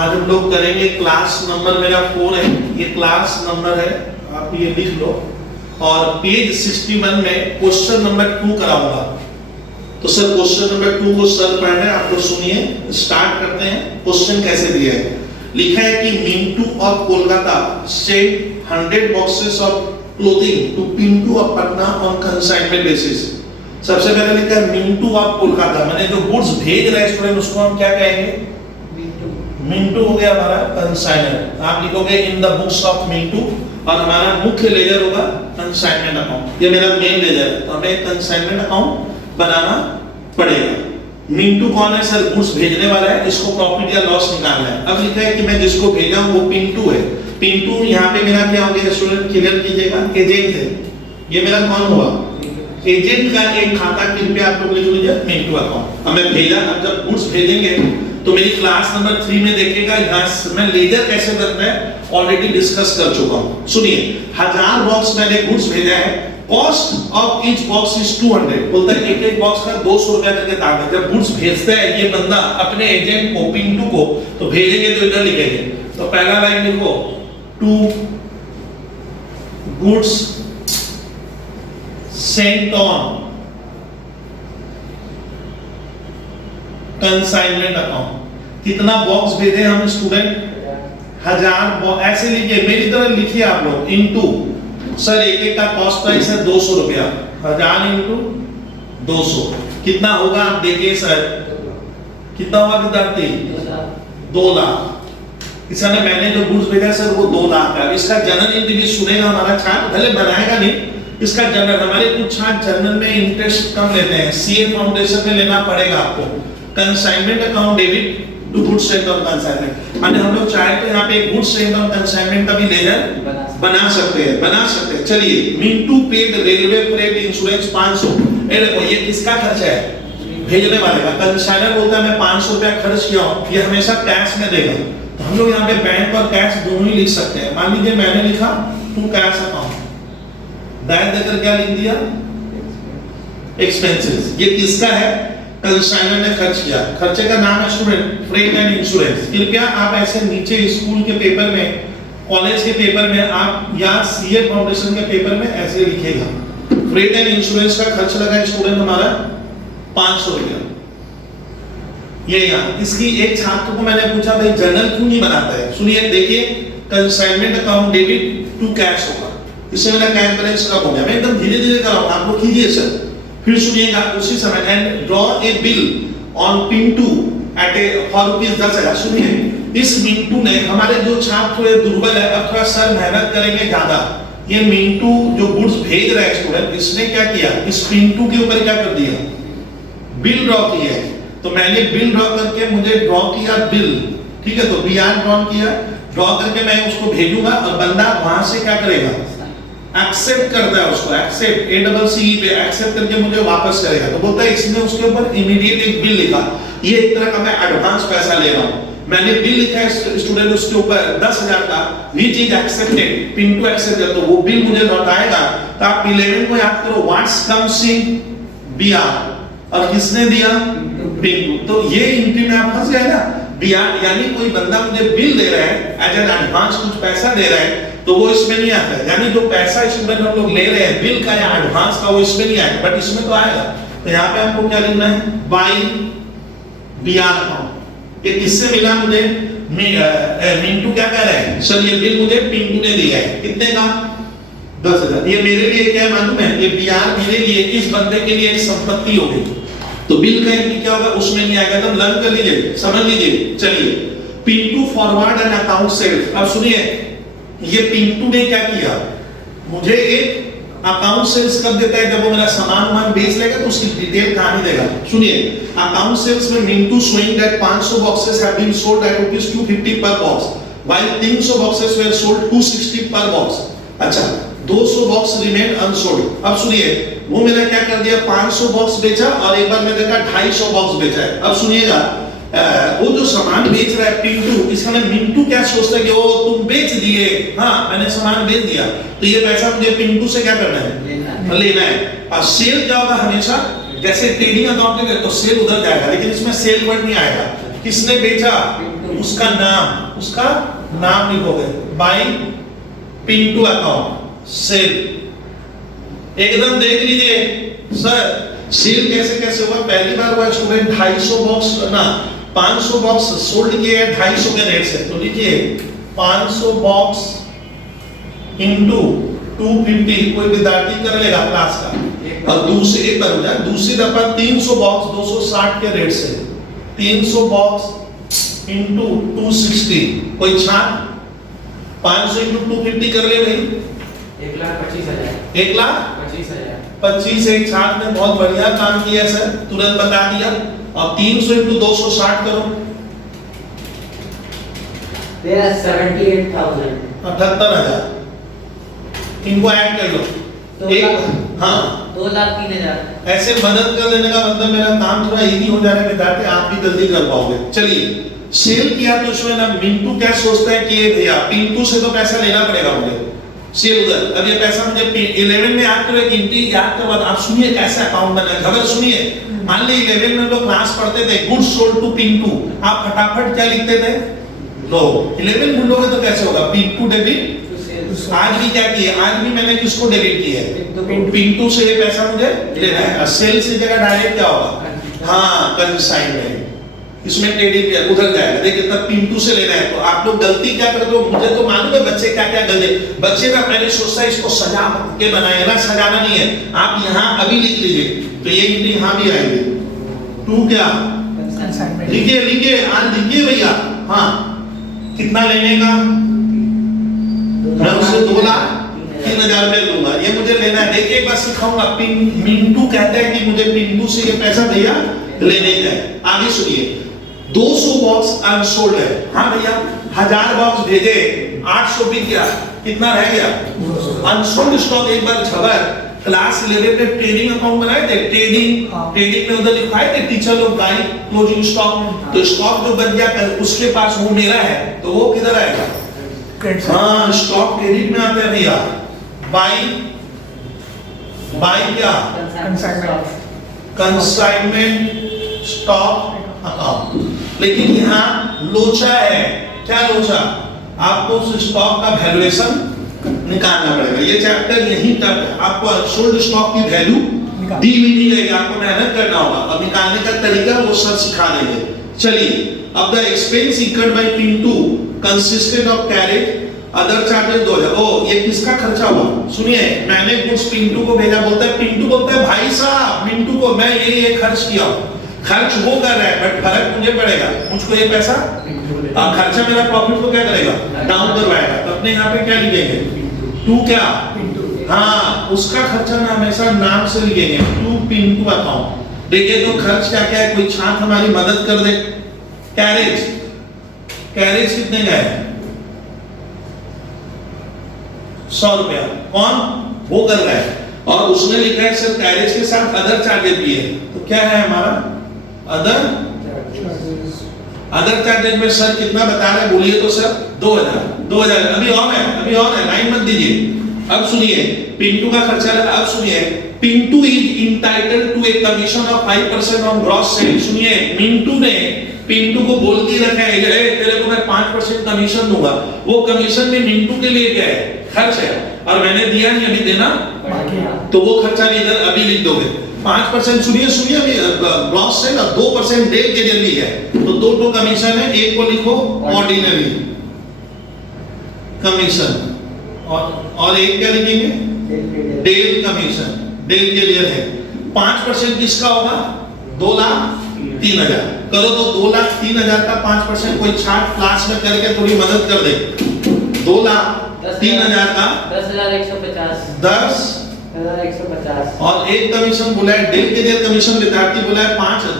आज हम लोग करेंगे क्लास नंबर मेरा 4 है, ये क्लास नंबर है, आप ये लिख लो। और पेज 61 में क्वेश्चन नंबर 2 कराऊंगा। तो सर क्वेश्चन नंबर 2 को सर पढ़ना है, आप लोग सुनिए। स्टार्ट करते हैं। क्वेश्चन कैसे दिया है, लिखा है कि Mintu of Kolkata send 100 boxes of clothing to Pintu of Patna on consignment basis. सबसे पहले लिखा है मिंटू ऑफ कोलकाता, माने जो गुड्स भेज रहे स्टूडेंट उसको हम क्या कहेंगे, मिंटू हो गया हमारा कंसाइनर। आप लिखोगे in the books of Mintu, और हमारा मुख्य लेजर होगा कंसाइनमेंट अकाउंट। ये मेरा मेन लेजर है, तो हमें कंसाइनमेंट अकाउंट बनाना पड़ेगा। मिंटू कौन है सर, गुड्स भेजने वाला है, इसको प्रॉफिट या लॉस निकालना है। अब लिखा है कि मैं जिसको भेजा हूं वो पिंटू है। पिंटू यहाँ पे मेरा क्या हो गया स्टूडेंट, क्लियर कीजिएगा, एजेंट है। ये मेरा कौन हुआ, एजेंट का एक खाता, कृपया आप लोग लिख लीजिए मिंटू अकाउंट। अब मैं भेजा, अब जब गुड्स भेजेंगे तो मेरी क्लास नंबर 3 में देखिएगा, यहाँ मैं लेजर कैसे करना है ऑलरेडी डिस्कस कर चुका हूँ। सुनिए, 1000 बॉक्स मैंने गुड्स भेजा है, cost of each box is 200। बोलता है एक एक बॉक्स का 200 रुपया करके दाम है। जब गुड्स भेजता है ये बंदा अपने एजेंट को, पिंटू को, तो भेजेंगे तो इधर लिखेंगे। तो पहला लाइन लिखो, 2 goods sent on consignment account. कितना बॉक्स भेजे हम स्टूडेंट, 1000। ऐसे लिखिए, मेरी तरह लिखिए आप लोग, इनटू सर एक एक का कॉस्ट प्राइस है 200 रुपया, 1000 इंटू 200 कितना होगा आप देखिए सर, कितना होगा विद्यार्थी, 2 लाख। इसने मैंने जो गुड्स भेजा सर वो 2 लाख का। इसका जनरल इंटरव्यू सुनेगा हमारा छात्र, भले बनाएगा नहीं, इसका जनरल, हमारे कुछ छात्र जनरल में इंटरेस्ट कम लेते हैं, सीए फाउंडेशन में लेना पड़ेगा आपको। Consignment account debit to goods sent on consignment, माने हम लोग चाहे तो यहाँ पे गुड्स सेंट ऑन कंसाइनमेंट का भी लेजर बना सकते हैं। चलिए, Mintu paid railway freight insurance 500। ये देखो, ये किसका खर्चा है, भेजने वाले का। कंसाइनर बोलता है मैं 500 रुपया खर्च किया हूं, ये हमेशा कैश में देगा। तो हम लोग यहाँ पे बैंक और कैश दोनों ही लिख सकते हैं। मान लीजिए मैंने लिखा टू कैश अकाउंट, दायर देकर क्या लिख दिया, एक्सपेंसेस। ये किसका है, कंसाइनर ने खर्च किया। खर्चे का नाम है स्टूडेंट फ्रेट एंड इंश्योरेंस। कृपया आप ऐसे नीचे स्कूल के पेपर में, कॉलेज के पेपर में आप, या सीए फाउंडेशन के पेपर में ऐसे लिखेगा, फ्रेट एंड इंश्योरेंस का खर्च लगा स्टूडेंट हमारा 500 रुपया। ये यहाँ इसकी एक छात्र को मैंने पूछा भाई जर्नल क्यों नहीं बनाता है। सुनिए, देखिए, consignment account debit to cash होगा, इससे मेरा कैश बैलेंस कम हो गया। मैं एकदम धीरे धीरे कराऊंगा, आप लोग कीजिए सर, फिर सुनिएगा उसी समय। And draw a bill on Pintu at a for ₹10,000। सुनिए, इस मिंटू ने, हमारे जो छात्र थोड़े दुर्बल है, अब थोड़ा सर मेहनत करेंगे ज्यादा। ये मिंटू जो गुड्स भेज रहा है स्टूडेंट, इसने क्या किया, इस पिंटू के ऊपर क्या कर दिया, बिल ड्रॉ किया है। तो मैंने बिल ड्रॉ करके, मुझे ड्रॉ किया बिल, ठीक है, तो बीआर ड्रॉ किया, ड्रॉ करके मैं उसको भेजूंगा और बंदा वहां से क्या करेगा, एक्सेप्ट करता है उसको, एक्सेप्ट ACCE पे एक्सेप्ट करके मुझे वापस करेगा। तो बोलता है इसने उसके ऊपर इमीडिएट एक बिल लिखा, ये एक तरह का मैं एडवांस पैसा ले रहा हूं। मैंने बिल लिखा है स्टूडेंट उसके ऊपर 10,000 का, which is accepted, Pintu accept कर, तो वो बिल मुझे लौटाएगा। तो आप 11 को याद करो, व्हाट्स कम्स इन बीआर, और किसने दिया, पिंटू। तो ये एंट्री में आप फंस गए ना, बीआर यानी कोई बंदा मुझे बिल दे रहा है एज एन एडवांस, कुछ पैसा दे रहा है, तो वो इसमें नहीं आता है। यानी जो पैसा स्टूडेंट हम लोग ले रहे हैं बिल का या एडवांस का, वो इसमें नहीं आएगा, बट इसमें तो आएगा। तो यहाँ पे हमको क्या लिखना है, बाय बीआर अकाउंट। ये किससे मिला मुझे, मिंटू क्या कह रहे हैं सर, ये बिल मुझे पिंटू ने दिया है, कितने का, 10,000। ये मेरे लिए क्या मालूम है, ये बीआर मेरे लिए, इस बंदे के लिए एक संपत्ति हो गई। तो बिल का एंट्री क्या होगा, उसमें नहीं आएगा। तो लर्न कर लीजिए, समझ लीजिए। चलिए, Pintu forward an account sales. अब सुनिए, ये पिंटू ने क्या किया, मुझे एक अकाउंट सेल्स कर देता है। जब वो मेरा सामान बेच लेगा तो उसकी डिटेल कहानी देगा। सुनिए, अकाउंट सेल्स में Mintu showing that 500 boxes have been sold at ₹250 per box, while 300 boxes were sold 260 per box. अच्छा, 200 बॉक्स रिमेन अनसोल्ड। अब सुनिए, वो मेरा क्या कर दिया, 500 बॉक्स बेचा, और एक बार मैं देखा 250 बॉक्स बेचा है। अब सुनिएगा, वो जो सामान बेच रहा है पिंटू, इसका नाम मिंटू क्या सोचता है कि वो तुम बेच दिए, हाँ मैंने सामान बेच दिया, तो ये पैसा मुझे पिंटू से क्या करना है, लेना है। और सेल क्या होगा, हमेशा जैसे ट्रेडिंग अकाउंट में तो सेल उधर जाएगा, लेकिन इसमें सेल वर्ड नहीं आएगा। किसने बेचा, उसका नाम लिखोगे बाई पिंटू अकाउंट सेल। एकदम देख लीजिए सर सेल कैसे हुआ। पहली बार हुआ स्टूडेंट 250 बॉक्स ना 500 बॉक्स सोल्ड किए 250 के रेट से, तो लिखिए 500 बॉक्स इनटू 250 कोई विद्यार्थी कर लेगा क्लास का। और दूसरी एक बार हो जाए, दूसरी दफा 300 बॉक्स 260 के रेट से 300 बॉक्स इनटू 260 कोई छात्र 500 इनटू 250 कर ले भाई 1,25,000 1,25,000 एक छात्र ने बहुत बढ़िया काम किया सर, तुरंत बता दिया। और 300 इनटू 260 करो 78,000 78,000। इनको ऐड कर लो हाँ 2,03,000। ऐसे मदद कर देने का मतलब मेरा काम थोड़ा इजी हो जाने विद्यार्थी आप भी जल्दी कर पाओगे। चलिए सेल किया तो उसमें ना मिंटू क्या सोचता है कि भैया पिंटू से तो पैसा लेना पड़ेगा मुझे, सेल उधर। अब ये पैसा मुझे 11 में याद करो, गिनती याद करो। आप सुनिए कैसे अकाउंट बना, खबर सुनिए। मान ली 11 में लोग क्लास पढ़ते थे गुड सोल्ड टू पिंटू, आप फटाफट क्या लिखते थे लो 11 भूलोगे तो कैसे होगा पिंटू डेबिट। आज भी क्या किया, आज भी मैंने किसको डेबिट किया है पिंटू से ये पैसा मुझे लेना है। सेल से जगह डायरेक्ट क्या होगा हाँ कंसाइनमेंट, इसमें ट्रेडिंग उधर जाएगा। देखिए तब पिंटू से लेना है। तो आप लोग गलती क्या करते हो, मुझे तो मालूम है बच्चे क्या क्या गलती। बच्चे ना पहले सोचता है इसको सजा के बनाए ना, सजाना नहीं है। आप यहाँ अभी लिख लीजिए तो ये एंट्री यहाँ भी आएगी। टू क्या लिखिए आज लिखिए भैया हाँ कितना लेने का, मैं उसे 2,03,000 रुपए दूंगा, ये मुझे लेना है। देखिए एक बार सिखाऊंगा। मिंटू कहता है कि मुझे पिंटू से ये पैसा भैया लेने का है। आगे सुनिए 200 बॉक्स अनसोल्ड है। हाँ भैया 1000 बॉक्स भेजे 800 बिक गया, कितना रह गया अनसोल्ड स्टॉक। एक बार खबर क्लास 11 में ट्रेडिंग अकाउंट बनाए थे, ट्रेडिंग में उधर लिखवाए थे टीचर लोग बाई क्लोजिंग स्टॉक। तो स्टॉक जो बन गया उसके पास वो मेरा है तो वो किधर आएगा हाँ स्टॉक क्रेडिट में आते हैं भैया। बाई क्या कंसाइनमेंट स्टॉक अकाउंट। लेकिन यहाँ लोचा है, क्या लोचा, आपको उस स्टॉक का वैल्यूएशन निकालना पड़ेगा। ये चैप्टर यहीं तक है। आपको अनसोल्ड स्टॉक की वैल्यू दी भी नहीं जाएगी, आपको मेहनत करना होगा और निकालने का तरीका वो सर सिखा देंगे। चलिए अब the expense incurred by Pintu consisted of carriage other charges 2000। ओ ये किसका खर्चा हुआ सुनिए, मैंने गुड्स पिंटू को भेजा, बोलता है पिंटू बोलता है भाई साहब मिंटू को मैं ये खर्च किया। खर्च वो कर रहा है बट फर्क मुझे पड़ेगा, मुझको ये पैसा खर्चा मेरा प्रॉफिट को क्या करेगा डाउन करवाएगा। तो अपने यहाँ पे क्या लिखेंगे टू क्या हाँ उसका खर्चा ना हमेशा नाम से लिखेंगे टू पिंटू अकाउंट। देखिए तो खर्च क्या क्या है, कोई छात्र हमारी मदद कर दे। कैरेज कितने का है 100 रुपया, कौन वो कर रहा है। और उसने लिखा है सर कैरेज के साथ अदर चार्जेस भी है। तो क्या है हमारा अदर चार्जेस में सर कितना बता रहे हैं बोलिए तो सर 2000 अभी ऑन है लाइन मत दीजिए। अब सुनिए पिंटू का खर्चा लगा। अब सुनिए Pintu is entitled to a commission of 5% on gross sale. सुनिए मिंटू ने पिंटू को बोल के रखा है तेरे को मैं 5% कमीशन दूंगा। वो कमीशन में मिंटू के लिए क्या है खर्च है और मैंने दिया नहीं अभी देना, तो वो खर्चा भी इधर अभी लिख दोगे। 5% सुनिए अभी ग्रॉस सेल और 2% डेल के लिए है तो दो कमीशन है, एक को लिखो ऑर्डिनरी कमीशन और एक क्या लिखेंगे डेल कमीशन, डेल के लिए है। 5% किसका होगा 2,03,000 करो तो 2,03,000 का 5% कोई छात्र क्लास में करके थोड़ी मदद कर दे। 2,03,000 का 10,150 और एक कमीशन बोला है डेल के डेल कमीशन विद्यार्थी बोला है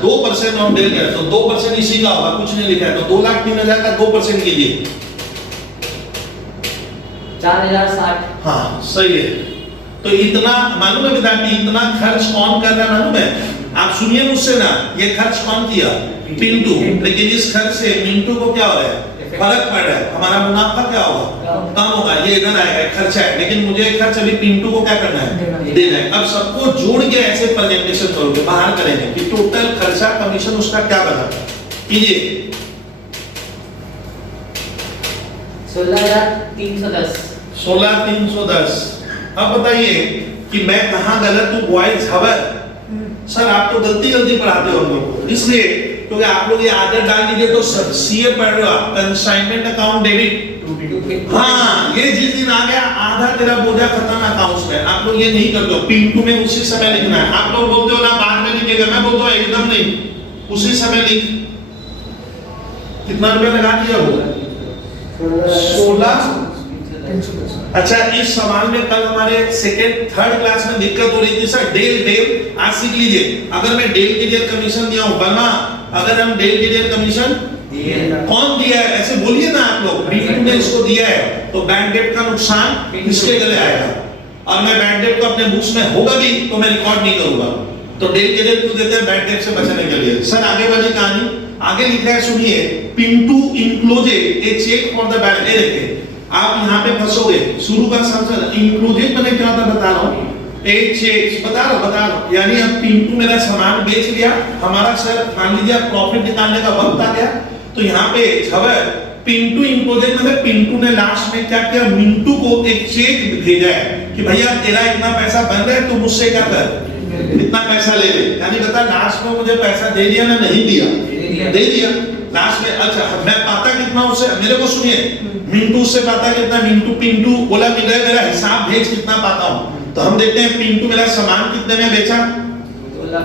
2% ऑन डेल का, तो 2% इसी का होगा, कुछ नहीं लिखा है। तो 2,03,000 का 2% कीजिए 4,060। हाँ सही है। तो इतना मालूम है विद्यार्थी इतना खर्च कौन कर रहा है मालूम है। आप सुनिए मुझसे ना ये खर्च कौन किया पिंटू। लेकिन इस खर्च से मिंटू को क्या हो रहा है फर्क पड़ रहा है, हमारा मुनाफा क्या होगा कम होगा, ये इधर आएगा खर्चा है। लेकिन मुझे खर्च अभी पिंटू को क्या करना है देना है। अब सबको जोड़ के ऐसे प्रेजेंटेशन करोगे बाहर करेंगे कि टोटल खर्चा कमीशन उसका क्या बना कीजिए। 16,310। 16,310। अब बताइए कि मैं कहाँ गलत हूँ, बॉयज हवर। सर आप तो गलती पढ़ाते हो हम लोग को, इसलिए क्योंकि आप लोग ये आदत डाल दीजिए तो सीए पढ़ रहे हो आप, कंसाइनमेंट अकाउंट डेबिट। हाँ, ये जिस दिन आ गया आधा तेरा बोझा खत्म अकाउंट्स में। आप लोग ये नहीं करते हो, पिंटू में उसी समय लिखना है। आप लोग बोलते हो ना बाद में लिखेगा, मैं बोलता हूँ एकदम नहीं, उसी समय लिख। कितना रुपया लगा दिया वो? 16। अच्छा, इस सवाल में कल हमारे सेकेंड थर्ड क्लास में दिक्कत हो रही थी सर। डेल आज सीख लीजिए। अगर मैं डेल के लिए कमीशन दिया हूँ बना, अगर हम डेल के लिए कमीशन कौन दिया है ऐसे बोलिए ना आप लोग, बीटू ने इसको दिया है, तो बैंक डेट का नुकसान किसके गले आएगा? और मैं बैंक डेट को अपने बुक्स में होगा भी तो मैं रिकॉर्ड नहीं करूंगा। तो डेल के लिए क्यों देते हैं? बैंक डेट से बचने के लिए। सर आगे वाली कहानी आगे लिखा है, सुनिए। पिंटू इनक्लोजे ए चेक फॉर द बैलेंस। देखिए आप यहाँ पे फंसोगे, शुरू का समझ इंक्लूजिव मैंने क्या था बता रहा हूँ, एक चेक बता रहा हूँ। यानी अब पिंटू मेरा सामान बेच लिया, हमारा सर मान लीजिए प्रॉफिट निकालने का वक्त आ गया, तो यहाँ पे खबर पिंटू इंक्लूजिव मतलब पिंटू ने लास्ट में क्या किया, मिंटू को एक चेक भेजा है कि भैया तेरा इतना पैसा बन रहा है, तो मुझसे क्या कर, इतना पैसा ले ले। यानी बता लास्ट में मुझे पैसा दे दिया ना नहीं दिया? दे दिया लास्ट में। अच्छा मैं पाता कितना उसे, मेरे को सुनिए, मिंटू से पाता कितना, पिंटू बोला मेरा हिसाब भेज कितना पाता हूँ, तो हम देखते हैं पिंटू मेरा सामान कितने में बेचा,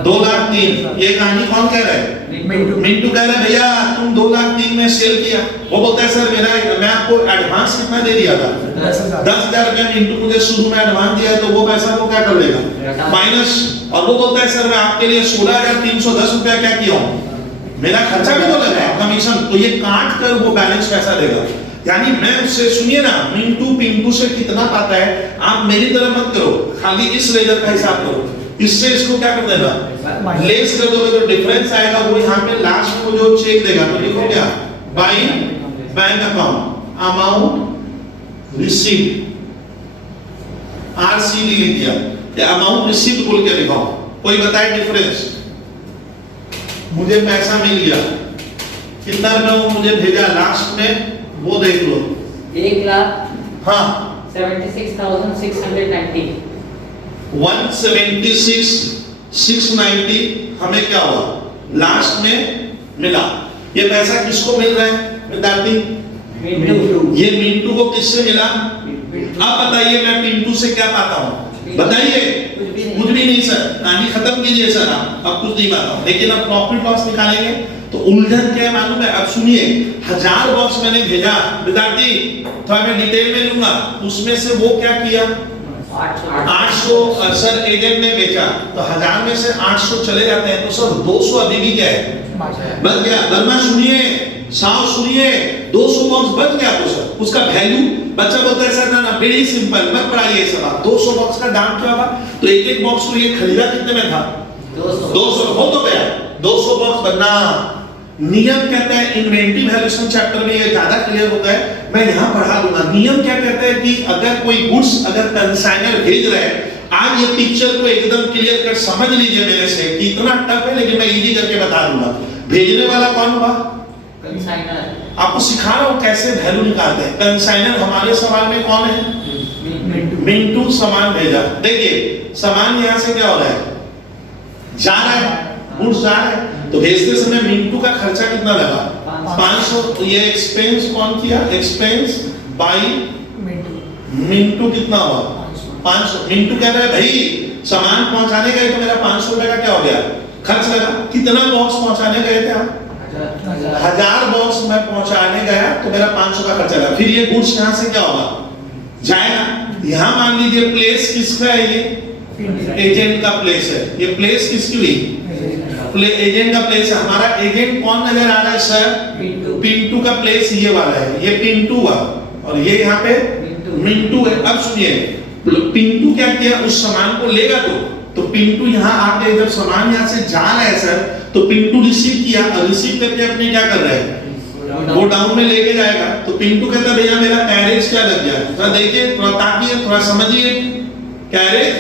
2,03,000। ये कहानी कौन कह रहा है? मिंटू कह रहा है भैया तुम 2,03,000 में सेल किया। वो बोलता है सर मैं आपको एडवांस कितना दे दिया था? 10,000 रुपया मिंटू मुझे शुरू में एडवांस दिया, तो वो पैसा को क्या कर लेगा? माइनस। और वो बोलता है सर मैं आपके लिए 16,310 रुपया क्या किया हूँ, मेरा खर्चा भी तो लगा है कमीशन, तो ये काट कर वो बैलेंस पैसा देगा। यानी मैं उससे सुनिए ना, मिंटू पिंटू से कितना पाता है, आप मेरी तरह मत करो, खाली इस लेजर का हिसाब करो, इससे इसको क्या कर देगा, लेस कर दोगे तो डिफरेंस आएगा। वो यहाँ पे लास्ट में जो चेक देगा तो लिखो क्या, by bank account amount received, RCD लिख दिया या अमाउंट रिसीव्ड बोल के लिखो। कोई बताए डिफरेंस? मुझे पैसा मिल गया, कितना रुपया वो मुझे भेजा लास्ट में, वो देख लो। 1,00,000 हाँ 76,690। 176,690 हमें क्या हुआ लास्ट में मिला। ये पैसा किसको मिल रहा है विद्यार्थी? ये मिंटू को किससे मिला? अब बताइए मैं पिंटू से क्या पाता हूँ, बताइए? कुछ भी नहीं सर, कहानी खत्म कीजिए सर आप, अब कुछ नहीं पाता हूँ। लेकिन अब प्रॉफिट लॉस निकालेंगे तो उलझन क्या है मालूम है? अब सुनिए, 1000 बॉक्स मैंने भेजा विद्यार्थी, थोड़ा मैं डिटेल में लूंगा, उसमें से वो क्या किया, 800 सर एजेंट ने बेचा, तो 1000 में से 800 चले जाते हैं, तो सर 200 अभी भी क्या है, बच गया। वर्मा सुनिए, साव सुनिए, 200 बॉक्स बच गया, तो सर उसका वैल्यू, बच्चा बोलता है सर ना वेरी सिंपल मत पढ़ाइए सब आप, 200 बॉक्स का दाम क्या होगा, तो एक एक बॉक्स को ये खरीदा कितने में था, 200 हो तो गया, 200 बॉक्स बनना। नियम कहता है इन्वेंटरी वैल्यूएशन चैप्टर में ये ज्यादा क्लियर होता है, मैं यहाँ पढ़ा दूंगा। नियम क्या कहता है कि अगर कोई गुड्स अगर कंसाइनर भेज रहा है, आज ये पिक्चर को एकदम क्लियर कर समझ लीजिए मेरे से, कि इतना टफ है लेकिन मैं इजी करके बता दूंगा। भेजने वाला कौन हुआ? कंसाइनर। आपको सिखा रहा हूँ कैसे वैल्यू निकालते हैं। कंसाइनर हमारे सवाल में कौन है? मिंटू सामान भेजा। देखिए सामान यहाँ से क्या हो रहा है, जा रहा है, गुड्स जा रहा है, तो भेजते समय मिंटू का खर्चा कितना लगा, 500। तो ये एक्सपेंस कौन किया, एक्सपेंस बाई मिंटू कितना हुआ, 500। मिंटू कह रहा है भाई सामान पहुंचाने गए तो मेरा 500 रुपए का क्या हो गया, खर्च लगा। कितना बॉक्स पहुंचाने गए थे आप? 1000 बॉक्स मैं पहुंचाने गया तो मेरा 500 का खर्चा लगा। फिर ये गुड्स यहाँ से क्या होगा, जाएगा। यहाँ मान लीजिए प्लेस किसका है, ये एजेंट का प्लेस है। ये प्लेस किसकी हुई, एजेंट का प्लेस है। हमारा एजेंट कौन नजर आ रहा है सर, पिंटू का प्लेस ये वाला है, ये पिंटू हुआ और ये यहाँ पे मिंटू है। अब सुनिए पिंटू क्या किया, उस सामान को लेगा तो पिंटू यहाँ आके जब सामान यहाँ से जा रहा है सर, तो पिंटू रिसीव किया और रिसीव करके अपने क्या कर रहा है, वो डाउन में लेके जाएगा। तो पिंटू कहता भैया मेरा कैरेज क्या लग गया, थोड़ा देखिए, थोड़ा ताकिए, थोड़ा समझिए। कैरेज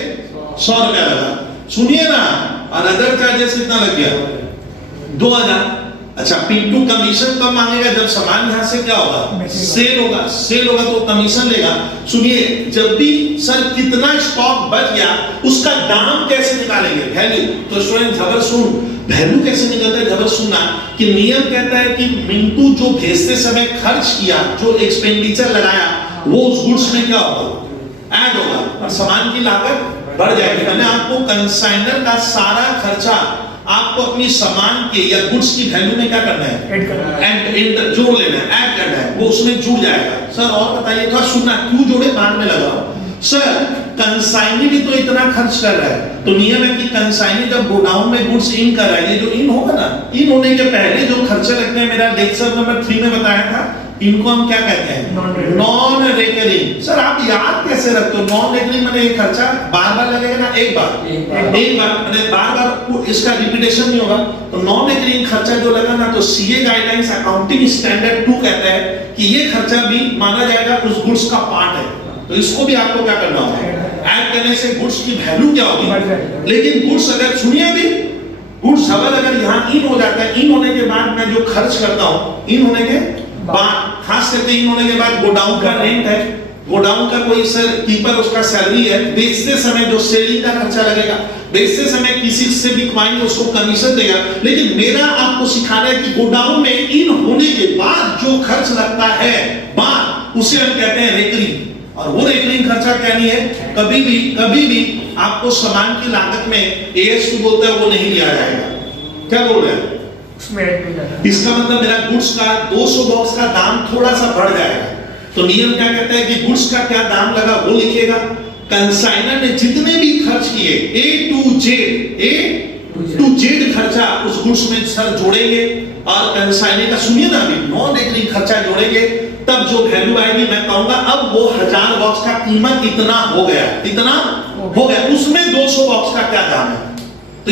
100 रुपया लगा, सुनिए ना। और अदर चार्जेस कितना लग गया, 2000। अच्छा, पिंटू कमीशन कब मांगेगा? जब सामान यहाँ से क्या होगा? सेल होगा। सेल होगा तो कमीशन लेगा। सुनिए, जब भी सर कितना स्टॉक बच गया उसका दाम कैसे निकालेंगे? वैल्यू। तो स्टूडेंट खबर सुन, वैल्यू कैसे निकलता है खबर सुनना कि नियम कहता है कि मिंटू जो भेजते समय खर्च किया, जो एक्सपेंडिचर लगाया, वो उस गुड्स में क्या होगा? ऐड होगा और सामान की लागत बढ़ जाएगी। मैंने आपको कंसाइनर का सारा खर्चा आपको अपनी सामान के या गुड्स की वैल्यू में क्या करना है? ऐड जोड़ लेना है, ऐड करना है, वो उसमें जुड़ जाएगा। सर और बताइए, थोड़ा सुनना, क्यों जोड़े बाद में लगा रहा सर। कंसाइनी भी तो इतना खर्च कर रहा है, तो नियम है कि कंसाइनी जब गोडाउन में गुड्स इन कर रहा है, ये जो इन होगा ना, इन होने के पहले जो खर्चे लगते हैं, मेरा लेक्चर नंबर 3 में बताया था, इनको हम क्या कहते हैं? Non recurring. सर आप याद कैसे रखते हो? नॉन रेकरिंग माने ये खर्चा बार-बार लगेगा ना, एक बार माने बार-बार इसका रिपीटेशन नहीं होगा। तो नॉन रेकरिंग खर्चा जो लगा ना, तो सीए गाइडलाइंस अकाउंटिंग स्टैंडर्ड 2 कहता है कि ये खर्चा भी माना जाएगा उस गुड्स का पार्ट है। तो इसको भी आपको क्या करना होगा? ऐड करने से गुड्स की वैल्यू क्या होगी? लेकिन गुड्स अगर सुनिए भी, गुड्स अगर यहाँ इन हो जाता है, इन होने के बाद मैं जो खर्च करता हूँ, इन होने के बाद, खास करके इन होने के बाद गोडाउन का रेंट है, गोडाउन का कोई सर कीपर उसका सैलरी है, बेचते समय जो सेलिंग का खर्चा लगेगा, बेचते समय किसी से बिकवाएंगे उसको कमीशन देगा। लेकिन मेरा आपको सिखाना है कि गोडाउन में इन होने के बाद जो खर्च लगता है बाद, उसे हम कहते हैं रेकरिंग। और वो रेकरिंग खर्चा क्या नहीं है, कभी भी आपको सामान की लागत में एएस2 बोलता है वो नहीं लिया जाएगा। क्या बोल रहे हैं? इसका मतलब मेरा गुड्स का 200 बॉक्स का दाम थोड़ा सा बढ़ जाएगा। तो नियम क्या कहता है कि गुड्स का क्या दाम लगा वो लिखेगा। कंसाइनर ने जितने भी खर्च किए ए टू जेड खर्चा उस गुड्स में सर जोड़ेंगे, और कंसाइनर का सुनिए ना, अभी नॉन रेकरिंग खर्चा जोड़ेंगे, तब जो वैल्यू आएगी मैं कहूंगा अब वो 1000 बॉक्स का कीमत इतना हो गया, इतना हो गया, उसमें 200 बॉक्स का क्या दाम है। तो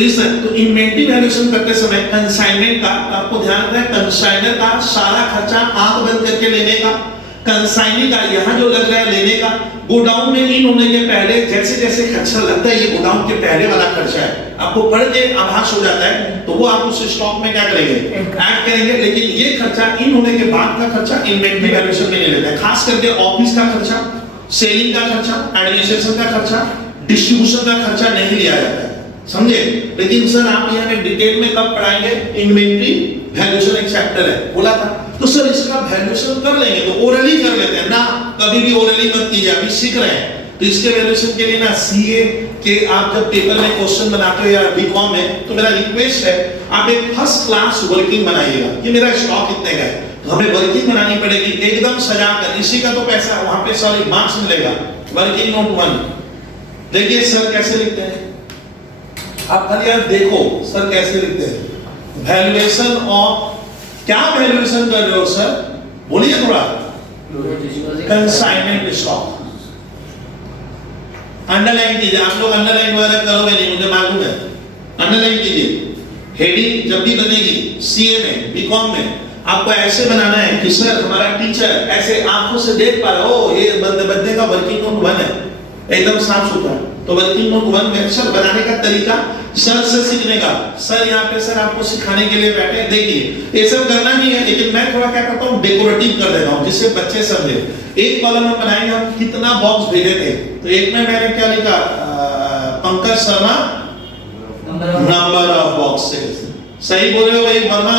इन्वेंटरी वैल्यूएशन करते समय कंसाइनमेंट का आपको ध्यान रखना है, कंसाइनर का सारा खर्चा आंख बंद करके लेने का, कंसाइनी का यहाँ जो लग रहा है लेने का, गोडाउन में इन होने के पहले जैसे जैसे खर्चा लगता है, ये गोडाउन के पहले वाला खर्चा है, आपको पढ़ के आभास हो जाता है, तो वो आप उस स्टॉक में क्या करेंगे? ऐड करेंगे। लेकिन ये खर्चा इन होने के बाद का खर्चा इन्वेंटरी वैल्यूएशन में ले लेते हैं। खास करके ऑफिस का खर्चा, सेलिंग का खर्चा, एडमिनिस्ट्रेशन का खर्चा, डिस्ट्रीब्यूशन का खर्चा नहीं लिया जाता है, समझे? लेकिन सर आप यहाँ डिटेल में कब पढ़ाएंगे? इन्वेंटरी वैल्यूएशन एक चैप्टर है, बोला था। तो सर इसका वैल्यूएशन कर लेंगे, तो ओरली कर लेते हैं ना, कभी भी ओरली मत कीजिए, अभी सीख रहे हैं। तो इसके वैल्यूएशन के लिए ना सीए के आप जब पेपर में क्वेश्चन बनाते हो या बीकॉम में, तो मेरा रिक्वेस्ट है आप एक फर्स्ट क्लास वर्किंग बनाइएगा कि मेरा स्टॉक कितने का है। तो हमें वर्किंग बनानी पड़ेगी एकदम सजाकर, इसी का तो पैसा वहां पे सॉरी मार्क्स मिलेगा। वर्किंग नोट 1 देखिए सर कैसे लिखते हैं, आप खाली यार देखो सर कैसे लिखते हैं। वैल्यूएशन ऑफ, क्या वैल्यूएशन कर रहे हो सर, बोलिए थोड़ा। कंसाइनमेंट स्टॉक, अंडरलाइन कीजिए, आप लोग अंडरलाइन वगैरह करोगे नहीं मुझे मालूम है, अंडरलाइन कीजिए। हेडिंग जब भी बनेगी सीए में, बीकॉम में, आपको ऐसे बनाना है कि सर हमारा टीचर ऐसे आंखों से देख पा रहा हो, ये बंदे का वर्किंग नोट 1 है, एकदम साफ सुथरा। तो वर्किंग नोट 1 में सर बनाने का तरीका सर से सीखने का, सर यहाँ पे सर आपको सिखाने के लिए बैठे हैं। देखिए ये सब करना नहीं है, लेकिन मैं थोड़ा क्या करता हूँ डेकोरेटिव कर देता हूँ जिससे बच्चे समझे। एक कॉलम में बनाएंगे हम कितना बॉक्स भेजे थे, तो एक में मैंने क्या लिखा, Pankaj Sharma number of boxes, सही बोल रहे हो भाई वर्मा,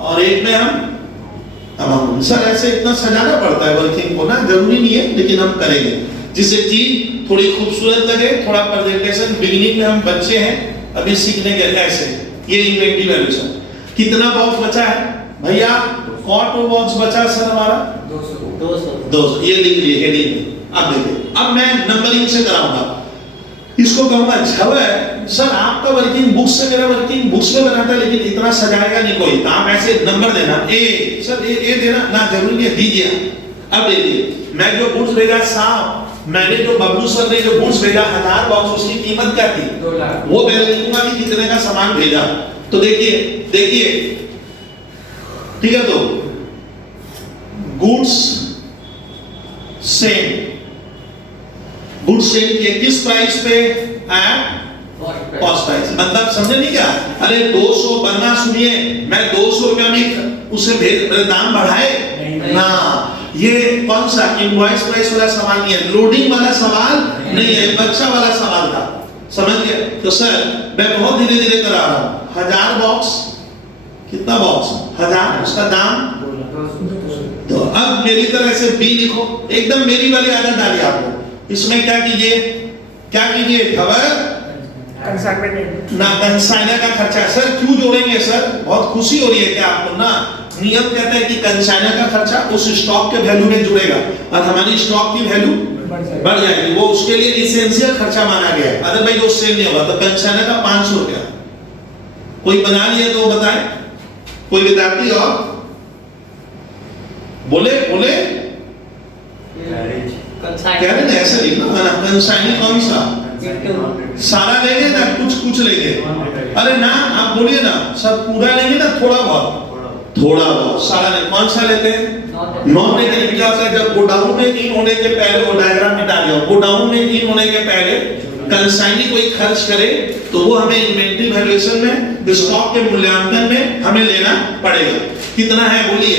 और एक में हम सर ऐसे इतना सजाना पड़ता है वर्किंग को ना, जरूरी नहीं है लेकिन हम करेंगे जिससे चीज थोड़ी खूबसूरत लगे, थोड़ा प्रेजेंटेशन। बिगिनिंग में हम बच्चे हैं अभी सीखने के, ऐसे ये इन्वेंटरी वैल्यूएशन। कितना बॉक्स बचा है भैया, कॉट बॉक्स बचा सर हमारा 200, ये लिख लिए हेडिंग में। अब देखिए, अब मैं नंबरिंग से कराऊंगा, इसको कहूंगा जब सर आपका वर्किंग बुक्स से मेरा वर्किंग बुक्स में बनाता है, लेकिन इतना सजाएगा नहीं कोई, तो आप ऐसे नंबर देना, ए सर ए देना ना, जरूरी है दीजिए। अब देखिए मैं जो बुक्स भेजा साहब, मैंने जो बबलू सर ने जो बुक्स भेजा 1000 बॉक्स, उसकी कीमत क्या थी 2 लाख, वो मैं लिखूंगा कि कितने का सामान भेजा। तो देखिए ठीक है, तो गुड्स सेम किए किस प्राइस पे, कॉस्ट प्राइस, मतलब समझे नहीं क्या? अरे 200 बनना, सुनिए, मैं 200 रुपया में उसे भेज दाम बढ़ाए ना, ये कौन सा इनवॉइस प्राइस वाला सवाल नहीं है, लोडिंग वाला सवाल नहीं है, बच्चा वाला सवाल था, समझ गए? तो सर मैं बहुत धीरे धीरे करा रहा हूँ। 1000 बॉक्स, कितना बॉक्स? 1000, उसका दाम। तो अब मेरी तरह से बी लिखो, एकदम मेरी वाली आदत डाली आप लोग। इसमें क्या कीजिए, क्या कीजिए, खबर ना कंसाइनर का खर्चा। सर क्यों जोड़ेंगे सर? बहुत खुशी हो रही है क्या आपको ना? नियम कहता है कि कंसाइनर का खर्चा उस स्टॉक के वैल्यू में जुड़ेगा और हमारी स्टॉक की वैल्यू बढ़ जाएगी, वो उसके लिए इसेंशियल खर्चा माना गया है, अदरवाइज वो सेल नहीं होगा। तो कंसाइनर का 500 रुपया, कोई बना लिया तो बताए, कोई विद्यार्थी और बोले कह रहे ना ऐसे लिखना है ना, कंसाइनर कौन सा? सारा लेंगे ना, कुछ लेंगे? अरे ना आप बोलिए ना, सब पूरा लेंगे ना, थोड़ा बहुत, सारा नहीं। कौन सा लेते हैं? Non negative. क्या होता है, जब गोडाउन में इन होने के पहले, वो डायग्राम में डाल दिया, गोडाउन में इन होने के पहले कंसाइनी कोई खर्च करे तो वो हमें इन्वेंटरी वैल्यूएशन में, स्टॉक के मूल्यांकन में हमें लेना पड़ेगा। कितना है बोलिए?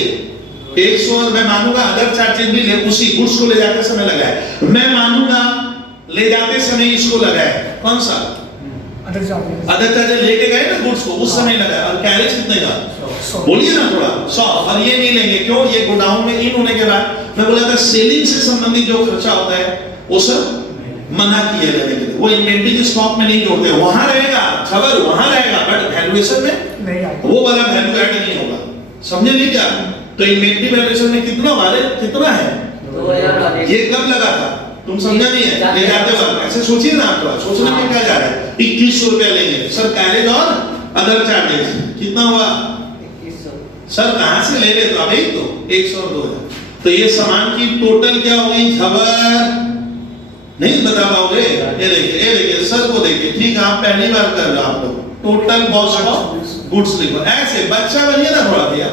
100। और मैं मानूंगा अदर चार्जेस भी ले, उसी गुड्स को ले जाते समय लगाए, मैं मानूंगा ले जाते समय इसको लगाए, कौन सा? अदर चार्जेस लेके गए ना गुड्स को, उस समय लगाया। और कैरेज कितने का? बोलिए ना थोड़ा, 100। और ये नहीं लेंगे, क्यों? ये गोडाउन में इन होने के बाद मैं बोला था सेलिंग से संबंधित जो खर्चा होता है वो सब मना किया लेने के लिए, वो इन्वेंटरी के स्टॉक में नहीं जोड़ते, वहां रहेगा, खबर वहां रहेगा, बट वैल्यूएशन में नहीं आएगा, वो वाला वैल्यू ऐड नहीं होगा, समझे नहीं क्या? तो इन्वेंटरी वैल्यूएशन में कितना वाले कितना है? 2000। ये कब लगा था? तुम समझा नहीं है? ले जाते वक्त ऐसे सोचिए ना, आप सोचने में क्या जा रहा है? 2100 रुपया लेंगे सर, कैरेज और अदर चार्जेस कितना हुआ? 2100। सर कहां से ले रहे? तो अभी तो 100 और 2000, तो ये सामान की टोटल क्या होगी? खबर नहीं बता पाओगे? ये देखिए सर को देखिए, ठीक है, आप पहली बार कर रहे हो, आप लोग टोटल कॉस्ट ऑफ गुड्स लिखो, ऐसे बच्चा बनिए ना थोड़ा भैया।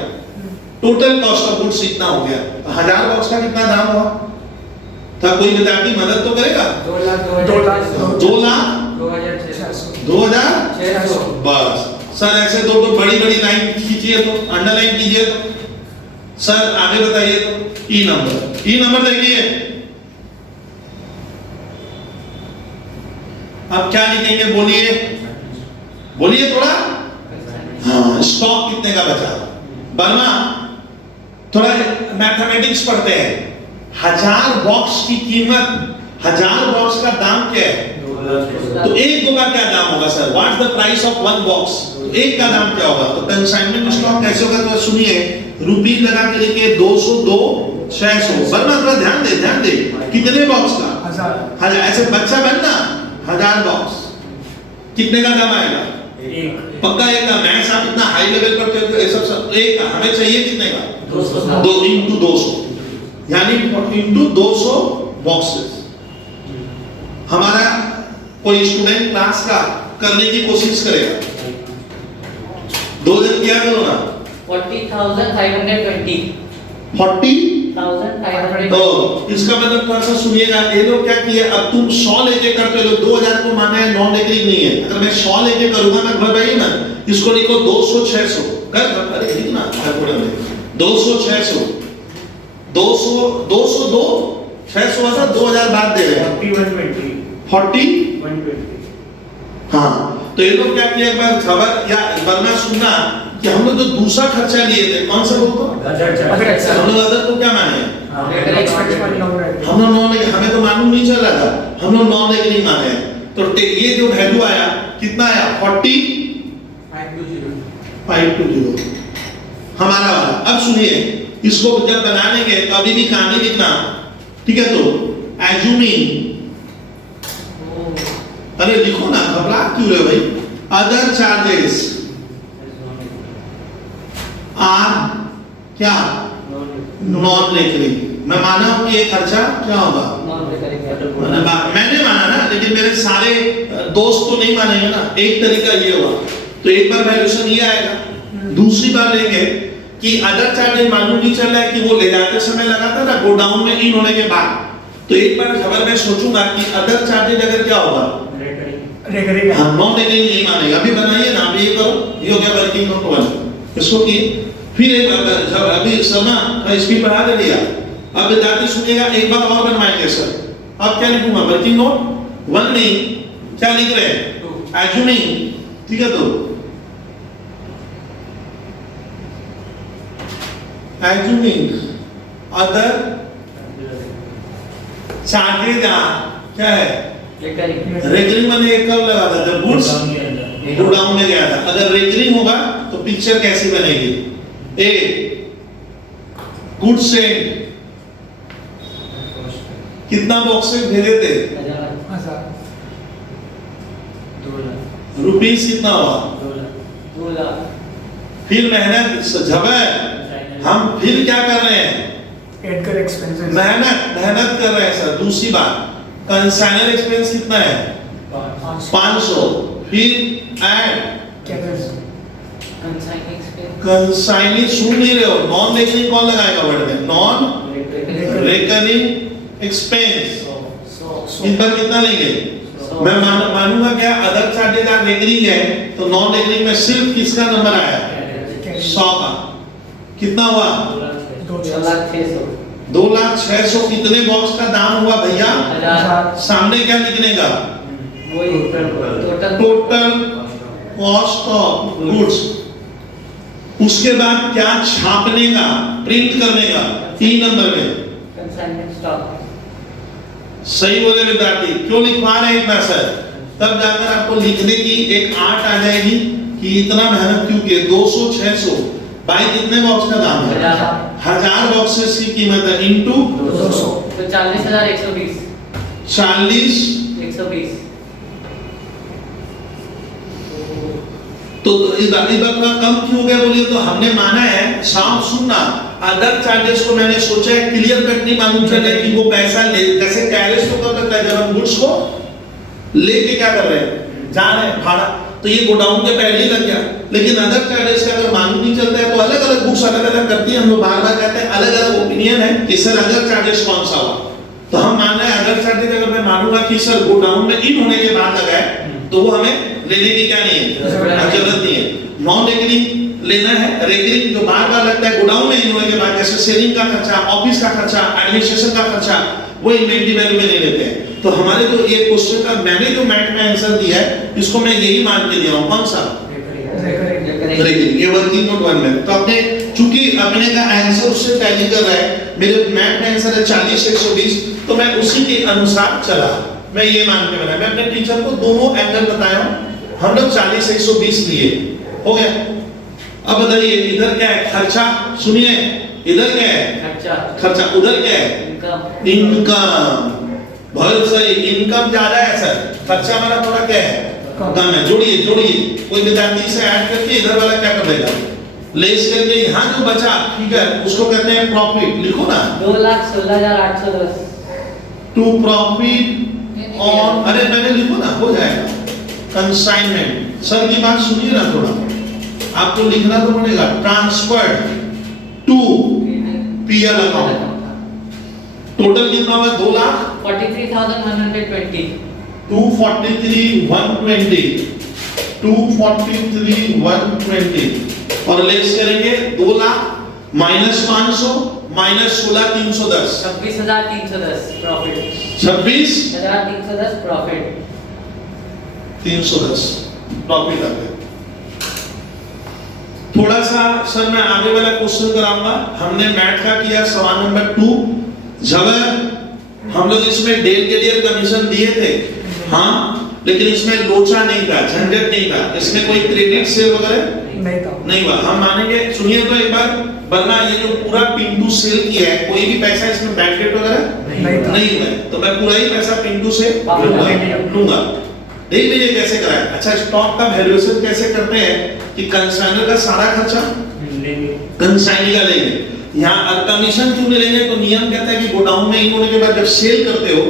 टोटल कॉस्ट ऑफ गुड्स इतना हो गया, 1000 बॉक्स का कितना दाम हुआ था? कोई विद्यार्थी मदद तो करेगा? 2 लाख 2600। बस सर ऐसे दो बड़ी लाइन खींचिए, तो अंडरलाइन कीजिए, तो सर आगे बताइए, तो ई नंबर देखिए। अब क्या लिखेंगे बोलिए थोड़ा। हाँ, स्टॉक कितने का बचा? वर्मा थोड़ा मैथमेटिक्स पढ़ते हैं। 1000 बॉक्स की कीमत, 1000 बॉक्स का दाम क्या है? तो एक का क्या दाम होगा sir? What's the price of 1 box? तो एक का दाम क्या होगा? तो कंसाइनमेंट स्टॉक कैसे होगा? तो सुनिए, रुपी लगा के लिखिए 202 600। वर्मा थोड़ा ध्यान दे, कितने बॉक्स का? 1000। ऐसे बच्चा बनना, 1000 बॉक्स कितने का दाम आएगा? पक्का एक का। मैथ्स आप इतना हाई लेवल पर थे, ये सब एक का हमें चाहिए कितने का? 2 into 200, यानी into 200 बॉक्सेस। हमारा कोई स्टूडेंट क्लास का करने की कोशिश करेगा, 2 दिन क्या करो ना? 40,520। 40,520। तो इसका मतलब थोड़ा सा सुनिएगा, ये लोग क्या किए, अब तुम 100 लेके करते हो, 2000 को माना है, नॉन एग्री नहीं है। अगर मैं 100 लेके करूंगा ना घर भाई ना, इसको लिखो 200 600 कर, अरे लिखना थोड़ा में 200 600 202 600 वाला 2000 बाद दे रहे हैं 40 हाँ। तो ये लोग क्या किया, एक बार खबर या वरना सुनना कि हम लोग जो दूसरा खर्चा लिए थे, कौन सा बोलते? हम लोग अदर को क्या माने? हम लोग नॉन, हमें तो मालूम नहीं चल रहा था, हम लोग नॉन एग्री माने। तो ये जो वैल्यू आया कितना आया? 40,520 हमारा वाला। अब सुनिए, इसको जब बनाने तो अभी भी कहानी लिखना, ठीक है? तो एज्यूमिंग, अरे लिखो ना, घबरा क्यों रहे भाई? अदर चार्जेस आर क्या? Non recurring. मैं माना हूं कि ये खर्चा क्या होगा? मैंने माना ना, लेकिन मेरे सारे दोस्त तो नहीं मानेंगे ना। एक तरीका ये हुआ, तो एक बार वैल्यूएशन ये आएगा, दूसरी बार लेंगे कि अदर चार्जेस मालूम नहीं चल रहा है कि वो ले जाते समय लगा था ना गोडाउन में इन होने के बाद। तो एक बार खबर में सोचूंगा कि अदर चार्जेस अगर क्या होगा? रेकरिंग है। हाँ, नॉन रेकरिंग नहीं मानेगा। अभी बनाइए ना, अभी ये करो, ये हो गया वर्किंग नोट 1, इसको किए। फिर एक बार जब अभी शर्मा का स्पीड बढ़ा दे दिया, अब विद्यार्थी सुनिएगा, एक बार और बनवाएंगे सर। अब क्या लिखूंगा, वर्किंग नोट 1 नहीं, क्या लिख रहे हैं, एज्यूमिंग, ठीक है। तो एज्यूमिंग अदर चार्जेज क्या है, रेकरिंग मैंने एक कब लगा था, जब गुड्स गोडाउन में गया था। अगर रेकरिंग होगा तो पिक्चर कैसी बनेगी, ए गुड्स सेंट कितना बॉक्सेस भेजे थे, 1000 रुपीस कितना हुआ, 2 लाख। फिर मेहनत जब हम फिर क्या कर रहे हैं, ऐड कर एक्सपेंसेस मेहनत कर रहे हैं सर। दूसरी बात, कंसाइनर एक्सपेंस कितना है, 500, फिर ऐड कैपेक्स कंसाइनिंग, सुन नहीं रहे हो, नॉन रेकरिंग कौन लगाएगा वर्ड में, नॉन रेकरिंग एक्सपेंस, इन पर कितना लेंगे, मैं मानूंगा क्या, अदर चार्जेज आप रेकरिंग है तो नॉन रेकरिंग में सिर्फ किसका नंबर आया, 100 का, कितना हुआ, 2,06,000। कितने बॉक्स का दाम हुआ भैया, सामने क्या लिखने का, टोटल कॉस्ट ऑफ गुड्स, उसके बाद क्या छापने का, प्रिंट करने का, 3 नंबर में। सही बोले विद्यार्थी, क्यों लिखवा रहे हैं इतना सर, तब जाकर आपको लिखने की एक आर्ट आ जाएगी कि इतना मेहनत क्यों किए। 200 600 भाई कितने बॉक्स का दाम है, 1000 बॉक्सेस की कीमत है, इनटू 200 तो 40,120 40 120। तो इस बात का कम क्यों हो गया बोलिए, तो हमने माना है, साफ सुनना, अदर चार्जेस को मैंने सोचा है क्लियर कट नहीं मालूम चले कि वो पैसा ले, जैसे कैरेज तो कब लगता है जब हम गुड्स को लेके क्या कर रहे हैं, जा रहे हैं भाड़ा, तो ये गोडाउन के पहले ही लग गया। लेकिन अदर चार्जेस का अगर मालूम नहीं चलता है तो अलग अलग बुक्स अलग अलग करती है, हम लोग बार बार कहते हैं अलग अलग ओपिनियन है कि सर अदर चार्जेस कौन सा हुआ, तो हम मान रहे हैं अदर चार्जेस अगर मैं मानूंगा कि सर गोडाउन में इन होने के बाद लगा है तो वो हमें लेने की क्या नहीं है, जरूरत नहीं है। नॉन रेकरिंग लेना है, रेकरिंग जो बार बार लगता है गोडाउन में इन होने के बाद, जैसे सेलिंग का खर्चा, ऑफिस का खर्चा, एडमिनिस्ट्रेशन का खर्चा, वो इन्वेंटरी वैल्यू में नहीं लेते हैं। तो हमारे जो ये क्वेश्चन का मैंने जो मैथ में आंसर दिया है, इसको मैं यही मान के दिया हूं, कौन सा, रेकरिंग, ये वर्किंग नोट 1 में। तो आपने चूंकि अपने का आंसर उससे टैली कर रहा है, मेरे मैथ में आंसर है 40,120, तो मैं उसी के अनुसार चला, मैं ये मान के बनाया। मैं अपने टीचर को दोनों एंगल बताया हूं, हम लोग 40,120 लिए, हो गया। अब बताइए इधर क्या है, खर्चा, सुनिए इधर क्या है, खर्चा, उधर क्या है, इनकम, बहुत सही, इनकम ज्यादा है सर, खर्चा हमारा थोड़ा क्या है, कम है। जोड़िए जोड़िए, कोई विद्यार्थी से ऐड करके इधर वाला क्या कर देगा, लेस करके यहाँ जो बचा, ठीक है, उसको कहते हैं प्रॉफिट, लिखो ना, 2,16,810 टू प्रॉफिट ऑन, अरे मैंने लिखो ना, हो जाएगा, कंसाइनमेंट। सर की बात सुनिए ना थोड़ा, आपको लिखना तो पड़ेगा, transfer to PL account, total कितना हुआ, 2,43,120 243,120 243,120 और लेस करेंगे 2 lakh minus 500 minus 16,310 26,310 profit, 26,310 profit, profit आ गया। थोड़ा सा सर मैं आगे वाला क्वेश्चन कराऊंगा। हमने मैथ का किया सवाल नंबर 2, जब हम लोग इसमें डेल के लिए कमीशन दिए थे, हाँ, लेकिन इसमें लोचा नहीं था, झंझट नहीं था, इसमें कोई क्रेडिट सेल वगैरह नहीं हुआ। हम मानेंगे, सुनिए तो एक बार, वरना ये जो पूरा पिंटू सेल किया है, कोई भी पैसा इसमें बैड डेट वगैरह नहीं हुआ है, तो मैं पूरा ही पैसा पिंटू से लूंगा। देख लीजिए कैसे कराए। अच्छा, स्टॉक का वैल्यूएशन कैसे करते हैं कि कंसाइनर का सारा खर्चा कंसाइनी का लेंगे, यहाँ कमीशन क्यों नहीं लेंगे, तो नियम कहता है कि गोडाउन में इन होने के बाद जब सेल करते हो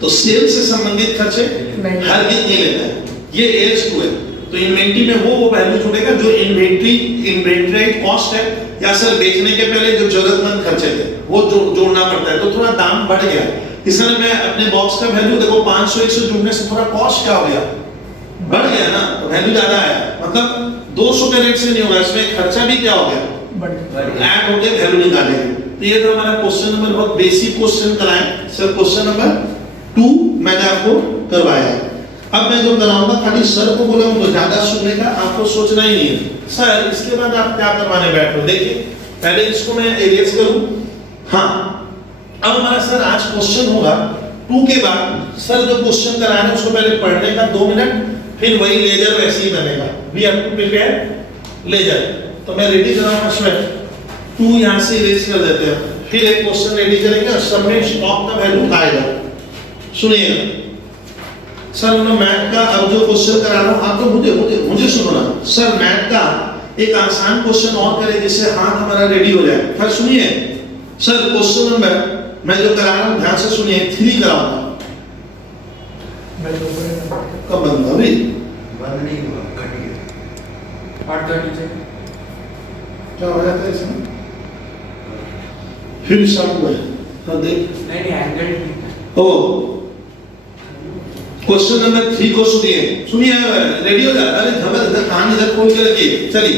तो सेल से संबंधित खर्चे हर नहीं लेता है, ये AS2 है। तो इन्वेंटरी में वो वैल्यू जुड़ेगा जो इन्वेंटरी कॉस्ट है, या सर बेचने के पहले जो जरूरतमंद खर्चे थे वो जोड़ना पड़ता है, तो थोड़ा दाम बढ़ गया। इसलिए मैं अपने बॉक्स का वैल्यू देखो 500 100 जुड़ने से थोड़ा कॉस्ट क्या हो गया बढ़ गया ना, तो वैल्यू ज्यादा आया, मतलब 200 के रेट से नहीं होगा, इसमें खर्चा भी क्या हो गया, बढ़ ऐड हो गया, वैल्यू निकालेंगे। तो ये तो हमारा क्वेश्चन नंबर, बहुत बेसिक क्वेश्चन कराएं सर, क्वेश्चन नंबर 2 मैंने आपको करवाया है। अब मैं जो कराऊंगा खाली सर को बोला हूं तो ज्यादा सुनने का आपको सोचना ही नहीं है। सर इसके बाद आप क्या करवाने बैठ रहे हो, देखिए पहले इसको मैं इरेज करूं। हाँ, अब हमारा सर आज क्वेश्चन होगा 2 के बाद सर जो क्वेश्चन करा रहे हैं उसको पहले पढ़ने का 2 मिनट, फिर वही लेजर वैसे ही बनेगा, we have to prepare ledger. तो मैं रेडी कर रहा हूं फर्स्ट 2 यहां से इरेज कर देते हैं, फिर एक क्वेश्चन रेडी करेंगे और सब में स्टॉक का वैल्यू आएगा। सुनिएगा सर, मैं मैथ का अब जो क्वेश्चन करा रहा हूं आप तो मुझे सुनो ना सर, मैथ का एक आसान क्वेश्चन और करें जिससे हाथ हमारा रेडी हो जाए। फिर सुनिए सर, क्वेश्चन नंबर मैं जो करा रहा हूं ध्यान से सुनिए, 3 कराऊंगा। कब बंद अभी बंद नहीं हुआ, कट गया। 8:30 से क्या हो जाता है इसमें, फिर स्टार्ट हुआ है। हाँ देख, नहीं एंगल ओ क्वेश्चन नंबर 3 को सुनिए रेडी हो जाए। अरे जबरदस्त, कान इधर खोल के रखिए। चलिए,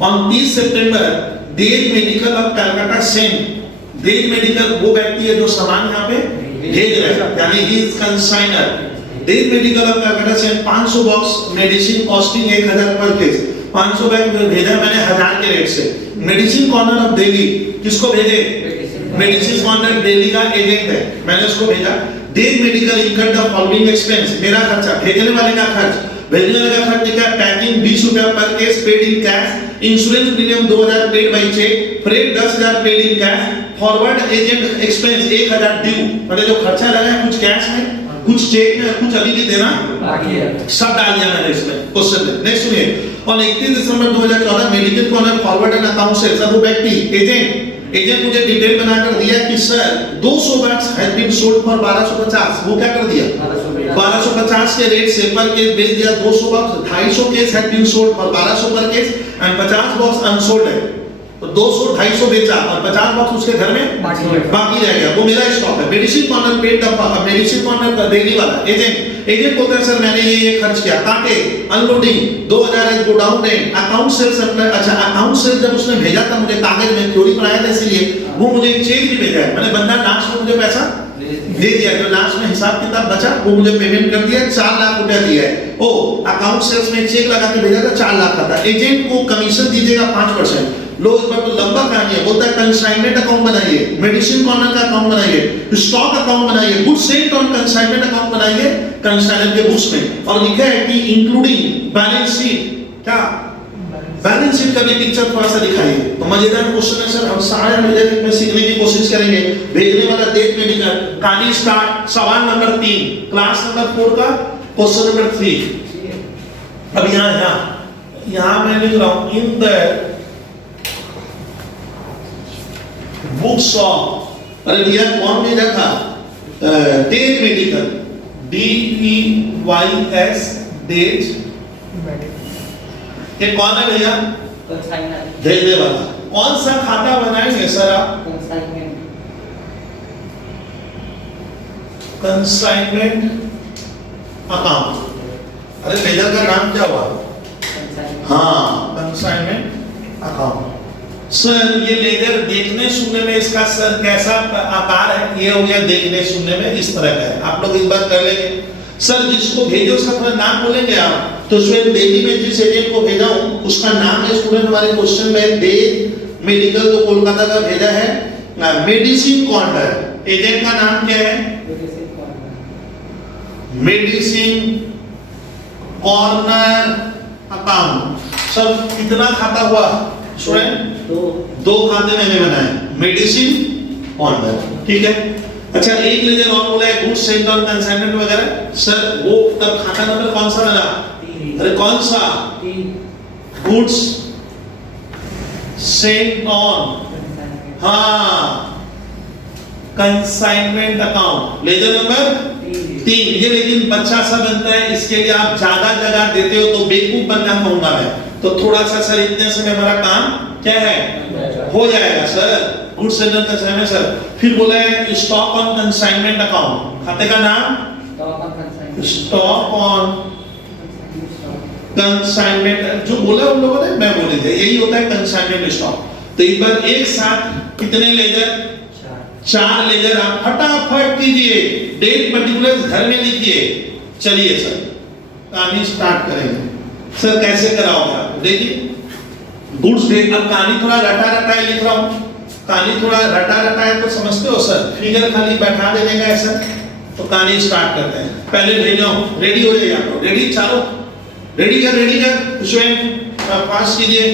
29 सितंबर देज मेडिकल ऑफ कलकत्ता सेंट, देज मेडिकल वो व्यक्ति है जो सामान यहाँ पे भेज रहा है, यानी ही इज कंसाइनर। देज medical of Calcutta sent 500 box medicine costing 1000 per case, 500 bag भेजा मैंने 1000 के रेट से। मेडिसिन कॉर्नर ऑफ दिल्ली किसको भेजे, मेडिसिन कॉर्नर दिल्ली का एजेंट है, मैंने उसको भेजा। देज medical income the following expense, मेरा खर्चा, भेजने वाले का खर्च, भेजने वाले का खर्च क्या, पैकिंग 20 रुपया per case paid in cash, insurance premium 2000 paid by cheque, freight 10000 paid in cash, forward agent expense 1000 due, मतलब जो खर्चा लगा है कुछ कैश में, कुछ चेक में, कुछ अभी भी देना बाकी है, सब डाल दिया मैंने इसमें क्वेश्चन में। नेक्स्ट सुनिए, on 31 December 2014 medical corner forward and account से सब व्यक्ति एजेंट मुझे डिटेल बनाकर दिया कि sir 200 bags had been sold for 1250, वो क्या कर दिया 1250 के रेट से पर केस बेच दिया 200 box, 250 case had been sold for 1200 per case and 50 box unsold है, तो 200 250 बेचा और 50 बॉक्स उसके घर में बाकी रह गया, वो मेरा स्टॉक है। Medicine corner paid the medicine corner का दिल्ली वाला एजेंट बोलता है सर मैंने ये खर्च किया, काटे अनलोडिंग 2000 है गोडाउन रेंट, अकाउंट सेल्स अपना, अच्छा अकाउंट सेल्स जब उसने भेजा था मुझे कागज में थ्योरी पढ़ाया था इसलिए वो मुझे एक चेक भी भेजा है, मैंने बंदा लास्ट में मुझे पैसा दे दिया, जो लास्ट में हिसाब किताब बचा वो मुझे पेमेंट कर दिया, 4 लाख रुपया दिया है। ओ अकाउंट सेल्स में चेक लगा के भेजा था 4 लाख का था। एजेंट को कमीशन दीजिएगा 5%। लो इस बार तो लंबा कहानी है, बोलता है कंसाइनमेंट अकाउंट बनाइए, मेडिसिन कॉर्नर का अकाउंट बनाइए, स्टॉक अकाउंट बनाइए, goods sold on consignment account बनाइए कंसाइनर के बुक्स में, और लिखा है कि इंक्लूडिंग बैलेंस शीट, क्या बैलेंस शीट का भी पिक्चर थोड़ा सा दिखाइए। तो मजेदार क्वेश्चन है सर, हम सारे मजेदार में सीखने की कोशिश करेंगे। भेजने वाला डेट में लिखा कहानी स्टार्ट, सवाल नंबर 3 क्लास नंबर 4 का क्वेश्चन नंबर 3। अब यहाँ मैं लिख रहा हूँ इन द बुक्स ऑफ, अरे भैया कौन भेजा था, डेट मेडिकल DEYS डेट, ये कौन है भैया, कंसाइनर, भेजने वाला। कौन सा खाता बनाएंगे सर आप, कंसाइनमेंट, कंसाइनमेंट अकाउंट, अरे भेजा का नाम क्या हुआ, कंसाइनमेंट, हाँ कंसाइनमेंट अकाउंट। सर ये लेजर देखने सुनने में इसका सर कैसा आकार है, ये हो गया देखने सुनने में इस तरह का है, आप लोग इस बार कर लेंगे। सर जिसको भेजो उसका थोड़ा नाम बोलेंगे आप, तो स्टूडेंट दिल्ली में जिस एजेंट को भेजा हूं उसका नाम है स्टूडेंट हमारे क्वेश्चन में देज मेडिकल, तो कोलकाता का भेजा है मेडिसिन कॉर्नर, एजेंट का नाम क्या है मेडिसिन कॉर्नर अकाउंट। सब कितना खाता हुआ स्टूडेंट, 2 खाते मैंने बनाए मेडिसिन कॉर्नर, ठीक है। अच्छा एक लेजर और बोला है गुड्स सेंट ऑन कंसाइनमेंट वगैरह, सर वो तब खाता नंबर कौन सा बना, अरे कौन सा, गुड्स सेंट ऑन, हाँ कंसाइनमेंट अकाउंट, लेजर नंबर 3। ये लेकिन बच्चा सा बनता है, इसके लिए आप ज्यादा जगह देते हो तो बेवकूफ बनना कहूंगा मैं, तो थोड़ा सा सर इतने से हमारा काम क्या है हो जाएगा sir, goods sent on consignment sir. फिर बोला है स्टॉक ऑन कंसाइनमेंट अकाउंट, खाते का नाम स्टॉक ऑन कंसाइनमेंट जो बोला उन लोगों ने, मैं बोल दिया, यही होता है कंसाइनमेंट स्टॉक। तो एक बार एक साथ कितने लेजर, 4 लेजर आप फटाफट कीजिए, डेट पर्टिकुलर्स घर में लिखिए। चलिए सर कहानी स्टार्ट करेंगे। सर कैसे कराओगे आप, देखिए गुड्स डेट। अब कहानी थोड़ा रटा रटा है लिख रहा हूँ, कहानी थोड़ा रटा रटा है तो समझते हो सर, फिगर खाली बैठा देने का है सर। तो कहानी स्टार्ट करते हैं, पहले भेजो, रेडी हो जाइए आप लोग, रेडी चालो, रेडी कर स्वयं पास कीजिए,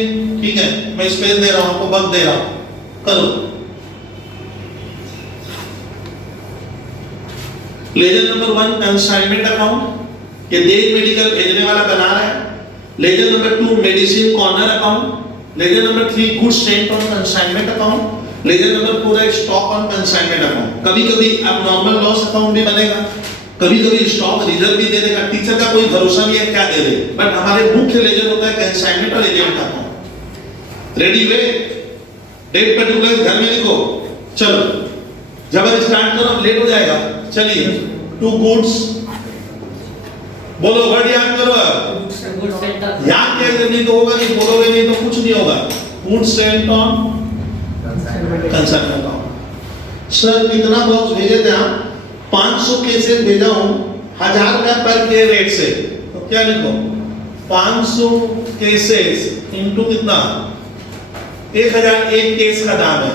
ठीक है। मैं स्पेस दे रहा हूँ आपको, वक्त दे रहा हूँ, करो। लेजर नंबर 1 कंसाइनमेंट अकाउंट, ये देश मेडिकल भेजने वाला बना रहा है। Ledger number 2 medicine corner account. Ledger number 3 goods sent on consignment account. Ledger number 4 है स्टॉक ऑन कंसाइनमेंट अकाउंट। कभी कभी अब नॉर्मल लॉस अकाउंट भी बनेगा, कभी कभी स्टॉक रिजर्व भी दे देगा। टीचर का कोई भरोसा नहीं है क्या दे दे, बट हमारे मुख्य लेजर होता है कंसाइनमेंट और एजेंट अकाउंट। रेडी वे, डेट पर्टिकुलर घर में लिखो। चलो जब स्टार्ट करो, लेट हो जाएगा। चलिए 2 गुड्स, बोलो वर्ड याद करो। गुड सेंटर याद क्या नहीं तो होगा, नहीं बोलोगे नहीं तो कुछ नहीं होगा। Goods sent on consignment account. Sir कितना बॉक्स भेजे थे आप, 500 केसेस भेजा हूं 1000 रुपया पर के रेट से। तो क्या लिखो, 500 केसेस इनटू कितना, 1000 एक केस का दाम है।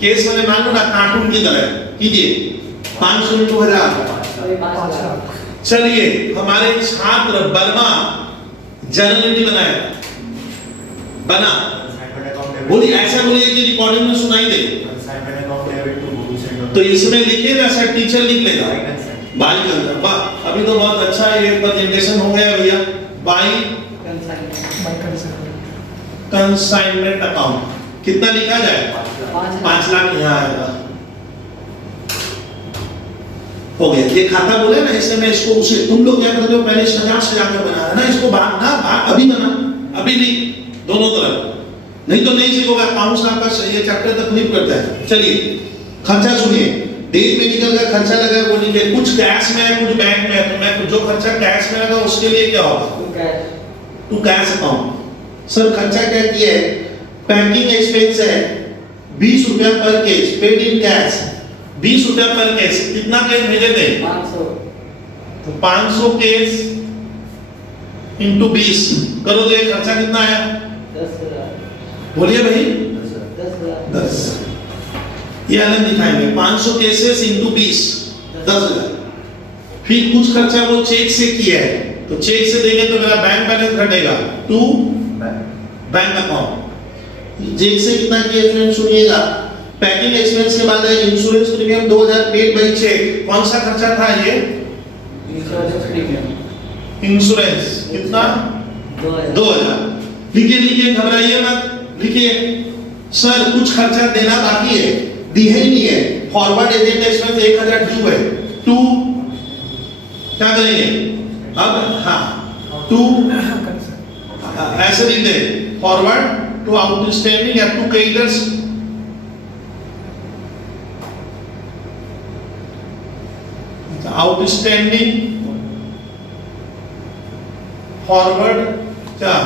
केस मैंने मान लो ना कार्टून की तरह कीजिए, 500 इंटू 1000। चलिए हमारे छात्र वर्मा जनरल बनाएगा, बना, बोलिए ऐसा बोलिए कि रिकॉर्डिंग में सुनाई दे। तो इसमें लिखिए ना सर, टीचर लिख लेगा बाई कर। वाह, अभी तो बहुत अच्छा ये प्रेजेंटेशन हो गया भैया। बाई कंसाइनमेंट अकाउंट कितना लिखा जाए, 5 लाख यहाँ आएगा। हो गया, ये खाता बोले ना, इससे मैं इसको उसे, तुम लोग क्या करते हो पहले सजा कर बना है ना, इसको बात ना अभी बना, अभी नहीं, दोनों तरफ, नहीं तो नहीं सीखोगे। अकाउंट्स आपका ये चैप्टर तकलीफ करता है। चलिए खर्चा सुनिए, डेज मेडिकल का खर्चा लगा है वो लिखिए, कुछ कैश में है कुछ बैंक में है। तो मैं जो खर्चा कैश में लगा उसके लिए क्या होगा, टू कैश अकाउंट। सर खर्चा क्या किया है, पैकिंग एक्सपेंस है 20 रुपया per case, paid in cash 20 रुपया पर केस। कितना केस भेजे थे, 500। तो 500 केस इंटू 20 करो तो ये खर्चा कितना आया, 10,000। बोलिए भाई, 10,000। 10। ये अलग दिखाएंगे, 500 केसेस इंटू 20 10,000। फिर कुछ खर्चा वो चेक से किया है, तो चेक से देंगे तो मेरा बैंक बैलेंस घटेगा, टू बैंक अकाउंट। चेक से कितना किया फ्रेंड सुनिएगा। पैकिंग एक्सपेंस के बाद है insurance premium 2000 paid by cheque. कौन सा खर्चा था ये, इंश्योरेंस प्रीमियम, इंश्योरेंस कितना, 2000। लिखिए लिखिए, घबराइए मत, लिखिए। सर कुछ खर्चा देना बाकी है, दिया ही नहीं है। फॉरवर्ड एजेंट एक्सपेंस 1000 ड्यू है, टू क्या करेंगे अब, हाँ टू ऐसे लिख दे, फॉरवर्ड टू आउटस्टैंडिंग या टू क्रेडिटर्स। आउटस्टैंडिंग फॉरवर्ड क्या,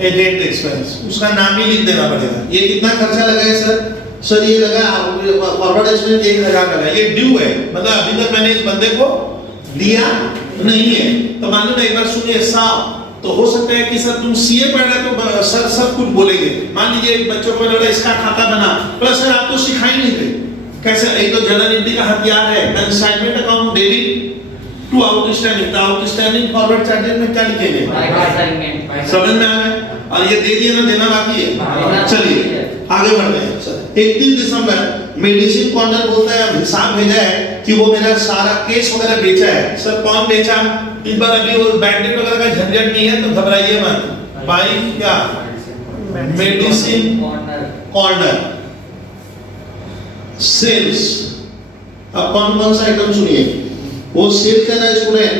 एजेंट एक्सपेंस, उसका नाम ही लिख देना पड़ेगा। ये कितना खर्चा लगा है सर, सर ये लगा फॉरवर्ड एक्सपेंस 1000 लगा, ये ड्यू है, मतलब अभी तक मैंने इस बंदे को दिया नहीं है। तो मान लो ना, एक बार सुनिए साहब, तो हो सकता है कि सर तुम सीए पढ़ रहे तो सर सब कुछ बोलेंगे। मान लीजिए बच्चों को बोला इसका खाता बना, तो सर आप तो सिखाई नहीं थे कैसे, एक तो जनरल एंट्री का हथियार है consignment account debit to outstanding. तो आउटस्टैंडिंग फॉरवर्ड चार्जेस में क्या लिखेंगे, समझ में आ गया। और ये दे दिए ना, देना बाकी है। चलिए आगे बढ़ते हैं सर। 31 दिसंबर मेडिसिन कॉर्नर बोलता है, हिसाब भेजा है कि वो मेरा सारा केस वगैरह बेचा है। सर कौन बेचा, इस बार अभी वो बैंडेड वगैरह का झंझट नहीं है, तो घबराइए मत। बाई क्या, मेडिसिन कॉर्नर सेल्स। अब कौन कौन सा आइटम सुनिए, वो सेल करना है स्टूडेंट।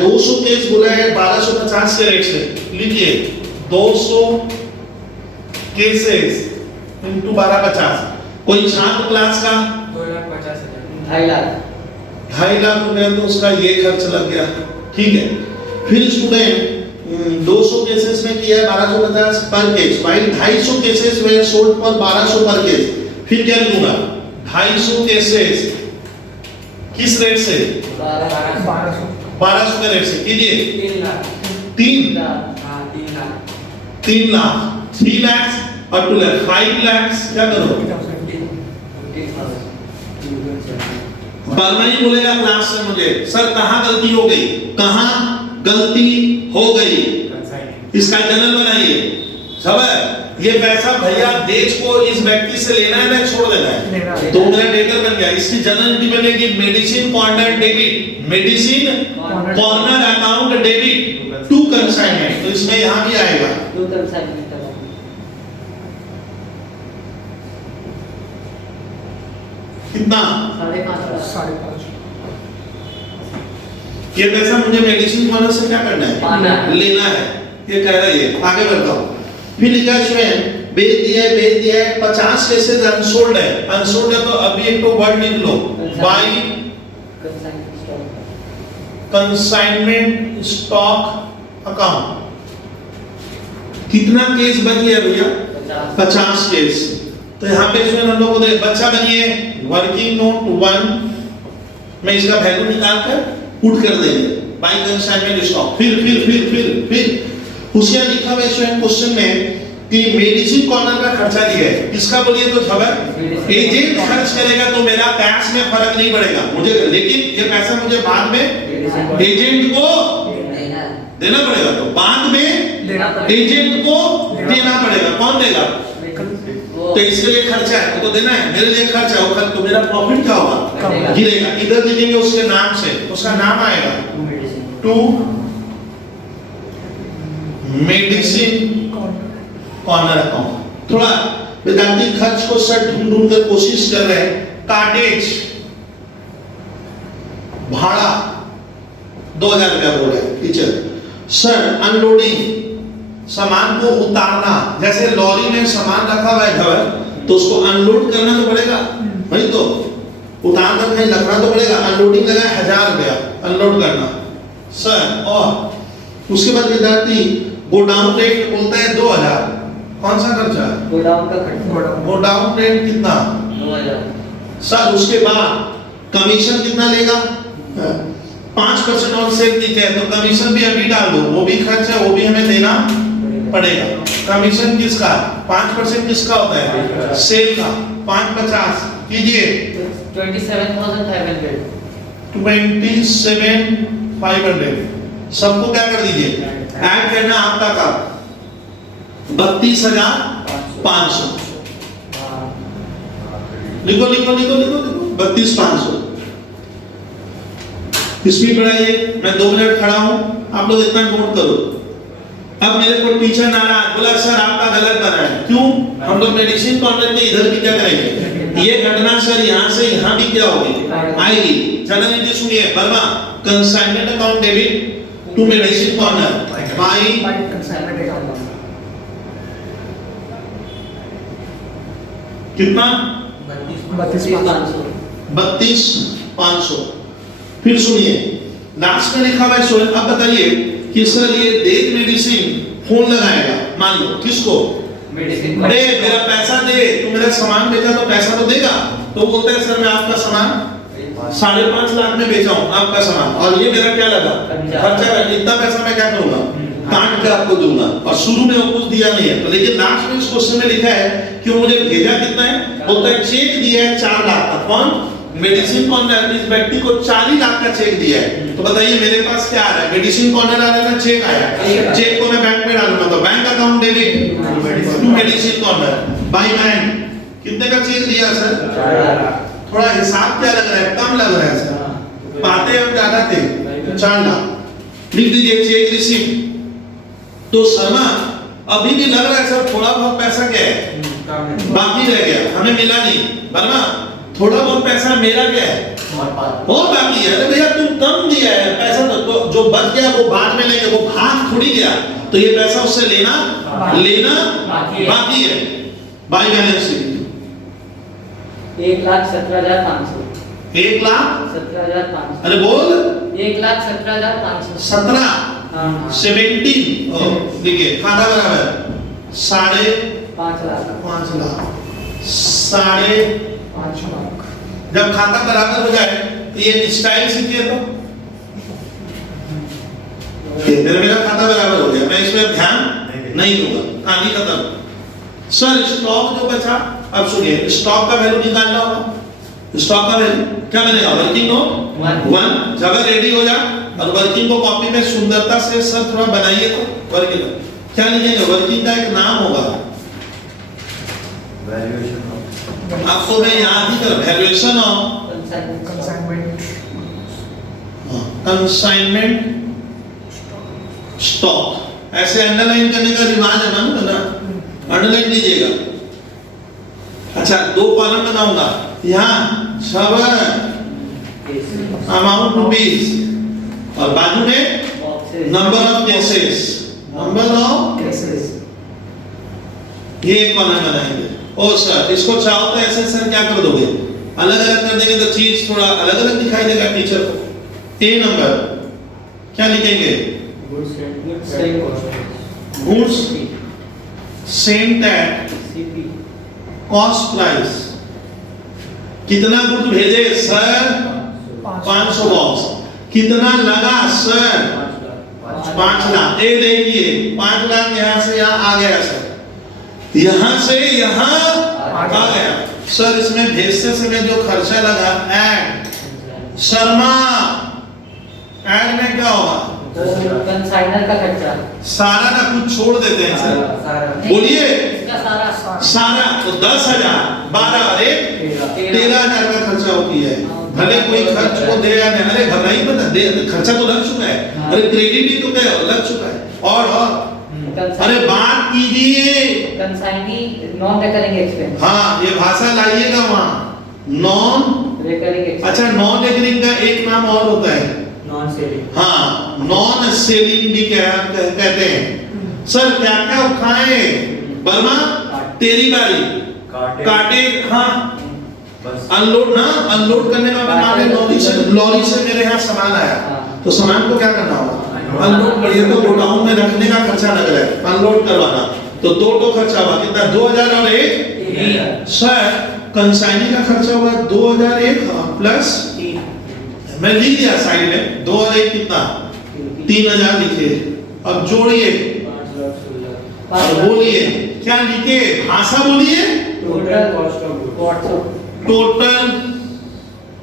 200 केस बोला है 1250 के रेट से, लिखिए 200 केसेस इंटू 1250। कोई छात्र क्लास का 2,50,000, 2.5 लाख रुपया, तो उसका ये खर्च लग गया, ठीक है। फिर स्टूडेंट 200 केसेस में किया है 1250 पर case, while 250 cases were sold for 1200 per case. फिर क्या लिखूंगा? 250 केसेस किस रेट से? 1200 के रेट से कीजिए। 3 लाख 3 हाँ 3 लाख 3 लाख 3 लाख और 2 लाख 5 लाख क्या करो? बर्मा ही बोलेगा क्लास से मुझे सर कहाँ गलती हो गई, कहाँ गलती हो गई, इसका जनरल बनाइए। सब है ये पैसा भैया देश को इस व्यक्ति से लेना है ना छोड़ देना है, तो मेरा डेटर बन गया। इसकी जनरल बनेगी medicine corner debit, medicine corner account debit to consignment, तो इसमें यहाँ भी आएगा 2 कंसाइनमेंट कितना? 5.5 ये पैसा मुझे मेडिसिन कॉर्नर से क्या करना पाना है? है। लेना है। ये कह रहा है ये आगे बढ़ता हूँ। फिर लिखा है इसमें बेच दिया है 50 केसेस अनसोल्ड है। अनसोल्ड है तो अभी एक तो वर्ड लिख लो बाय कंसाइनमेंट स्टॉक अकाउंट। कितना केस बच गया भैया? 50 केस। तो यहाँ पे इसमें हम लोग को बच्चा बनिए वर्किंग नोट 1 में इसका वैल्यू निकाल कर पुट कर देंगे बाय कंसाइनमेंट स्टॉक। फिर उसके लिखा हुआ इसमें क्वेश्चन में कि मेडिसिन कॉर्नर का खर्चा दिया है, किसका बोलिए तो खबर एजेंट खर्च करेगा तो मेरा कैश में फर्क नहीं पड़ेगा मुझे, लेकिन ये पैसा मुझे बाद में एजेंट को देना पड़ेगा, तो बाद में एजेंट को देना पड़ेगा। कौन देगा? तो इसके लिए खर्चा है तो देना है, मेरे लिए खर्चा है तो मेरा प्रॉफिट क्या होगा? गिरेगा। इधर लिखेंगे उसके नाम से, उसका नाम आएगा टू मेडिसिन कॉर्नर अकाउंट। थोड़ा विद्यार्थी खर्च को सर ढूंढ कर कोशिश कर रहे हैं। कार्टेज भाड़ा 2000 रुपया बोल रहे हैं टीचर। सर अनलोडिंग सामान को उतारना, जैसे लॉरी में सामान रखा हुआ है घर तो उसको अनलोड करना तो पड़ेगा, वही तो उतार कर कहीं रखना तो पड़ेगा। अनलोडिंग लगा 1000 रुपया अनलोड करना सर। और उसके बाद विद्यार्थी गोडाउन रेट बोलता है 2000। कौन सा खर्चा है? गोडाउन का खर्चा गोडाउन रेट कितना? 2000 सर। उसके बाद कमीशन कितना लेगा? 5% ऑन सेल दी है तो कमीशन भी अभी डाल दो, वो भी खर्च है, वो भी हमें देना पड़ेगा। कमीशन किसका? 5% किसका होता है? सेल का। 550 कीजिए 27,500 27,500 सबको क्या कर दीजिए ऐड करना आपका का 32,500 लिखो 32,500 स्पीड बढ़ाइए। मैं 2 मिनट खड़ा हूं, आप लोग इतना नोट करो। अब मेरे को टीचर नाराज बोला सर आपका गलत बना है। क्यों? हम लोग मेडिसिन कॉर्नर के इधर भी क्या करेंगे? ये घटना सर यहाँ से यहाँ भी क्या होगी? आएगी। जनरल सुनिए Verma consignment account debit to medicine corner by consignment account कितना? 32,500 फिर सुनिए लास्ट में लिखा हुआ है सोहेल। अब बताइए कि सर ये देख मेडिसिन फोन लगाएगा, मान लो किसको? मेडिसिन दे मेरा पैसा दे, तू मेरा सामान बेचा तो पैसा तो देगा। तो बोलता है सर मैं आपका सामान 5.5 लाख में बेचा हूँ आपका सामान, और ये मेरा क्या लगा? खर्चा। इतना पैसा मैं क्या करूंगा? काट के आपको दूंगा। और शुरू में वो कुछ दिया नहीं है तो, लेकिन लास्ट में इस क्वेश्चन में लिखा है कि वो मुझे भेजा कितना है? बोलता है चेक दिया है 4 लाख का। कौन? मेडिसिन कॉर्नर इस व्यक्ति को 40 लाख का चेक दिया है। तो बताइए मेरे पास क्या आ रहा है? मेडिसिन कॉर्नर आ रहा है ना, चेक आया। चेक को मैं बैंक में डालूंगा तो bank account debit to medicine corner by bank. कितने का चेक दिया सर? थोड़ा हिसाब क्या लग रहा है? कम लग रहा है सर, बातें हम ज्यादा थे। 4 लाख लिख दीजिए चेक रिसीव। तो शर्मा अभी भी लग रहा है सर थोड़ा बहुत पैसा क्या है बाकी रह गया, हमें मिला नहीं। वर्मा थोड़ा बहुत पैसा मेरा क्या है और बाकी है। अरे भैया तुम कम दिया है पैसा तो जो बच गया वो बाद में लेंगे, वो भाग थोड़ी गया। तो ये पैसा उससे लेना बाकी है। बाय बैलेंस शीट 1,17,500 1,17,500 17,500 अरे बोल 1,17,500 17 हाँ। 17 देखिए खाता बराबर 5 लाख 5.5 लाख 5.5 लाख। जब खाता बराबर हो जाए तो ये स्टाइल से किया तो मेरा खाता बराबर हो गया, मैं इसमें ध्यान नहीं दूंगा, कहानी खत्म। सर स्टॉक जो बचा, अब सुनिए स्टॉक का वैल्यू निकालना होगा। स्टॉक का वैल्यू क्या बनेगा? वर्किंग नोट 1 जब रेडी हो जा और वर्किंग को कॉपी में सुंदरता से सर थोड़ा बनाइए तो वर्किंग क्या लिखेंगे? वर्किंग का एक नाम होगा, आपको मैं याद ही कर, वैल्यूएशन ऑफ कंसाइनमेंट स्टॉक। ऐसे अंडरलाइन करने का रिवाज है ना, अंडरलाइन कीजिएगा। अच्छा 2 कॉलम बनाऊंगा, यहाँ सब अमाउंट रुपीस और बाजू में number of cases, number of ये एक कॉलम बनाएंगे। ओ सर इसको चाहो तो ऐसे सर क्या कर दोगे? अलग अलग कर देंगे तो चीज थोड़ा अलग अलग दिखाई देगा टीचर को। ए नंबर क्या लिखेंगे? Goods Saint eight cost price. कितना गुड्स भेजे सर? 500 बॉक्स। कितना लगा सर? 5 लाख। ये देखिए 5 लाख यहाँ से यहाँ आ गया सर, यहाँ से यहाँ आ गया सर। इसमें भेजते समय जो खर्चा लगा ऐड शर्मा, ऐड में क्या होगा? कंसाइनर का खर्चा सारा ना कुछ छोड़ देते हैं सर, बोलिए इसका सारा सारा। तो 10,000 12 और 13,000 का खर्चा होती है। भले कोई खर्च को दे या नहीं, अरे घबराइए मत, दे खर्चा तो लग चुका है, अरे क्रेडिट ही तो क्या लग चुका है। और अरे बात कीजिए, कंसाइनी नॉन रिकरिंग एक्सपेंस। हाँ ये भाषा लाइएगा वहाँ, नॉन रिकरिंग एक्सपेंस। अच्छा नॉन रिकरिंग का एक नाम और होता है, नॉन सेलिंग। हाँ नॉन सेलिंग भी कहते हैं। सर क्या क्या उठाए? वर्मा तेरी बारी, काटे हाँ बस अनलोड ना, अनलोड करने का माने लॉरी से मेरे यहाँ सामान आया, तो सामान को क्या करना होगा? अनलोड। ये तो गोडाउन में रखने का खर्चा लग रहा है, अनलोड करवाना, तो 2 खर्चा हुआ कितना? 2,000 और 1 सर कंसाइनी का खर्चा हुआ 2,001 प्लस मैं लिख दिया साइड में 2 और 1 कितना? 3,000 लिखिए। अब जोड़िए और बोलिए क्या लिखे? भाषा बोलिए। Total cost of total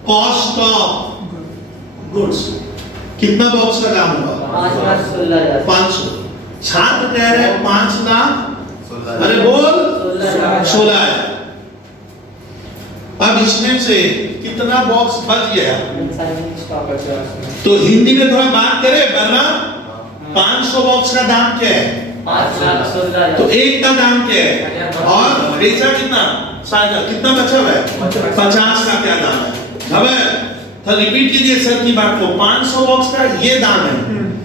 cost of goods कितना बॉक्स का दाम होगा? 5,16,000। 500। छात्र कह रहे हैं 5 लाख, अरे बोल 16,000। अब इसमें से कितना बॉक्स बच गया? तो हिंदी में थोड़ा बात करें वरना 500 बॉक्स का दाम क्या है? 5,16,000। तो एक का दाम क्या है? और बेचा कितना? 60,000। कितना बचा हुआ है? 50 का क्या दाम है? अब तो रिपीट कीजिए सर की बात को। 500 बॉक्स का ये दाम है,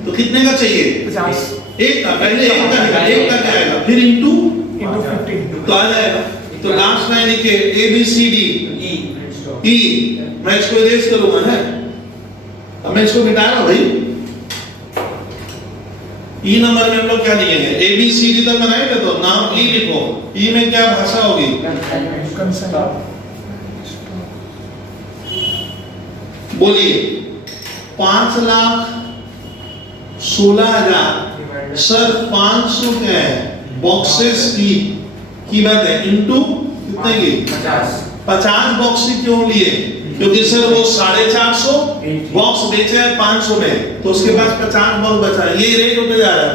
तो कितने का चाहिए? 50 एक का। पहले एक का निकाल, एक का क्या आएगा? फिर इनटू into 50 तो आ जाएगा। तो लास्ट में लिखे A B C D E. मैं इसको इरेज करूंगा है, अब मैं इसको मिटा रहा हूं भाई। ई नंबर में हम लोग क्या लिखेंगे? ए बी सी डी तक बनाएंगे तो नाम ई लिखो। ई में क्या भाषा होगी? बोलिए 5,16,000 सर 500 क्या है? बॉक्सेस की कीमत है इनटू कितने की? 50 बॉक्स क्यों लिए? क्योंकि सर वो 450 बॉक्स बेचे हैं 500 में, तो उसके पास 50 बॉक्स बचा है। ये रेट होते जा रहा है,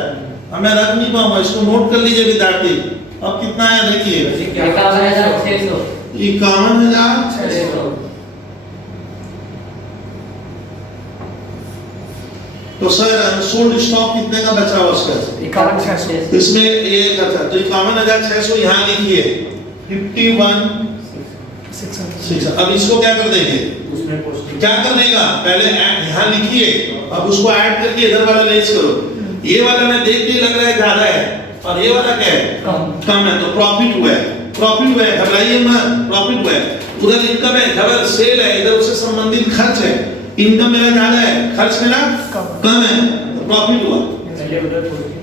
अब मैं रख नहीं पाऊंगा, इसको नोट कर लीजिए विद्यार्थी। अब कितना है देखिए? 51,600। 51,600। तो सर अनसोल्ड स्टॉक कितने का बचा हुआ उसका? 51,600 तो इसमें ये अच्छा, तो 51,600 यहाँ लिखिए 51,600। अब इसको क्या कर देंगे? उसमें पोस्टिंग क्या कर देगा? पहले यहाँ लिखिए, अब उसको ऐड करके इधर वाला लेस करो। ये वाला मैं देख के लग रहा है ज्यादा है, और ये वाला क्या है? कम है, तो प्रॉफिट हुआ है। प्रॉफिट हुआ है, घबराइए मत, प्रॉफिट हुआ है। उधर इनकम है, खबर सेल है, इधर उससे संबंधित खर्च है। इनकम मेरा ज्यादा है, खर्च मेरा कम है, तो प्रॉफिट हुआ। पहले उधर पोस्टिंग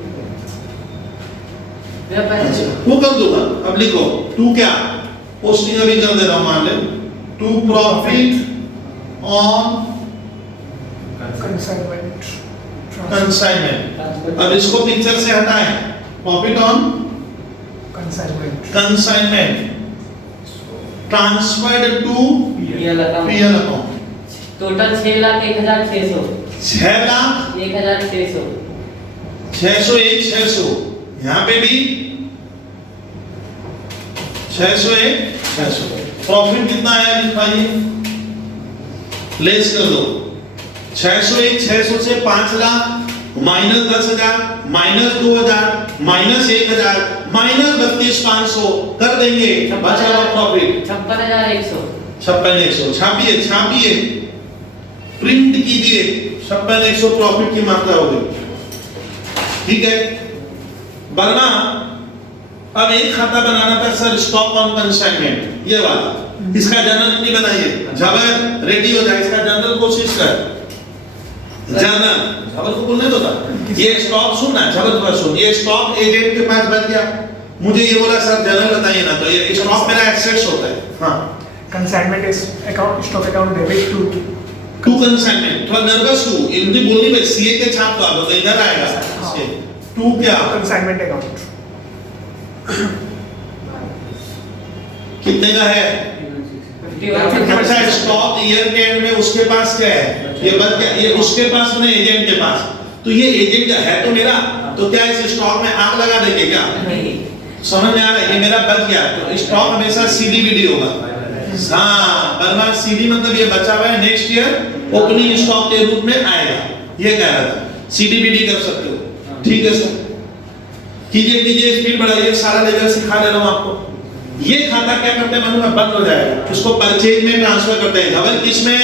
मैं पहले वो कर दूंगा। अब लिखो टू क्या पोस्टिंग अभी कर दे रहा हूं, मान ले to profit on consignment consignment. अब इसको पिक्चर से हटाएं, profit on consignment consignment transferred to PL account PL account. Total 6,01,600 6,06,600 1,600 यहाँ पे भी 601,600। प्रॉफिट कितना आया लिखवाइए, लेस कर दो 601,600 से 5 lakh minus 10,000 minus 2,000 minus 1,000 minus 32,500 कर देंगे, बचा हुआ प्रॉफिट 56,100 56,100। छापिए छापिए प्रिंट कीजिए, 56,100 प्रॉफिट की मात्रा हो गई। ठीक है, वरना अब एक खाता बनाना था सर स्टॉक ऑन कंसाइनमेंट, ये वाला, इसका जनरल नहीं बनाइए, जबर रेडी हो जाए, इसका जनरल कोशिश कर, जनरल जबर को बोलने दो था, ये स्टॉक सुनना जबर पर सुन, ये स्टॉक एजेंट के पास बच गया, मुझे ये बोला सर जनरल बताइए ना, तो ये स्टॉक मेरा एक्सेस होता है। हाँ consignment is account stock account debit to consignment, थोड़ा नर्वस हूँ हिंदी बोलने में, सीए के छाप तो आप इधर आएगा टू क्या कंसाइनमेंट अकाउंट कितने का है? अच्छा स्टॉक ईयर के एंड में उसके पास क्या है, ये बच गया, ये उसके पास नहीं एजेंट के पास, तो ये एजेंट है तो मेरा, तो क्या इस स्टॉक में आग लगा देंगे क्या? समझ में आ रहा है, ये मेरा बच गया, तो स्टॉक हमेशा सीडीबीडी होगा। हाँ वरना सीडी मतलब ये बचा हुआ है, नेक्स्ट ईयर ओपनिंग स्टॉक के रूप में आएगा, ये कह रहा था, सीडीबीडी कर सकते हो। ठीक है सर, कीजिए कीजिए, स्पीड बढ़ाइए, सारा लेजर सिखा दे रहा हूं आपको। ये खाता क्या करते हैं मालूम है, बंद हो जाएगा, इसको परचेज में ट्रांसफर करते हैं, खबर किसमें?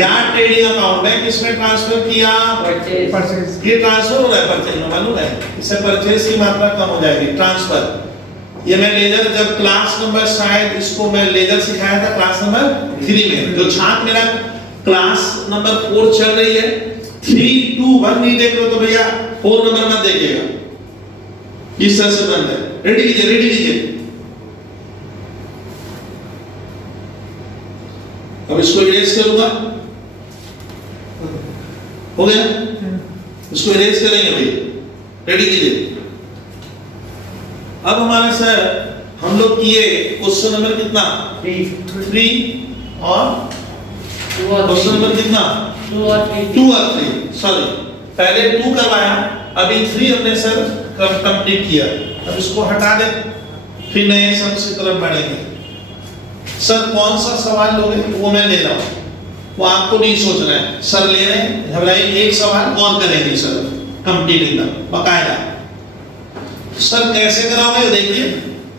या ट्रेडिंग अकाउंट में, किसमें ट्रांसफर किया? परचेज ये ट्रांसफर हो रहा है परचेज में, मालूम है, इससे परचेज की मात्रा कम हो जाएगी, ट्रांसफर। ये मैं लेजर जब क्लास नंबर, शायद इसको मैं लेजर सिखाया था क्लास नंबर 3 में, जो छात्र मेरा क्लास नंबर 4 चल रही है, 3, 2, 1 नहीं देख रहे हो तो भैया 4 नंबर मत देखिएगा, इस तरह से बंद है। रेडी कीजिए रेडी कीजिए। अब इसको इरेज करूंगा, हो गया, इसको इरेज करेंगे भाई, रेडी कीजिए। अब हमारे सर हम लोग किए क्वेश्चन नंबर कितना 3 और क्वेश्चन नंबर कितना 2 और 3, सॉरी पहले 2 करवाया, अभी 3 हमने सर कंप्लीट किया। अब इसको हटा दे, फिर नए सम की तरफ बढ़ेंगे। सर कौन सा सवाल लोगे वो मैं ले रहा हूँ, वो आपको नहीं सोचना है, सर ले रहे हैं, घबराइए, एक सवाल और करेंगे सर कंप्लीट एकदम बकायदा। सर कैसे कराओगे देखिए,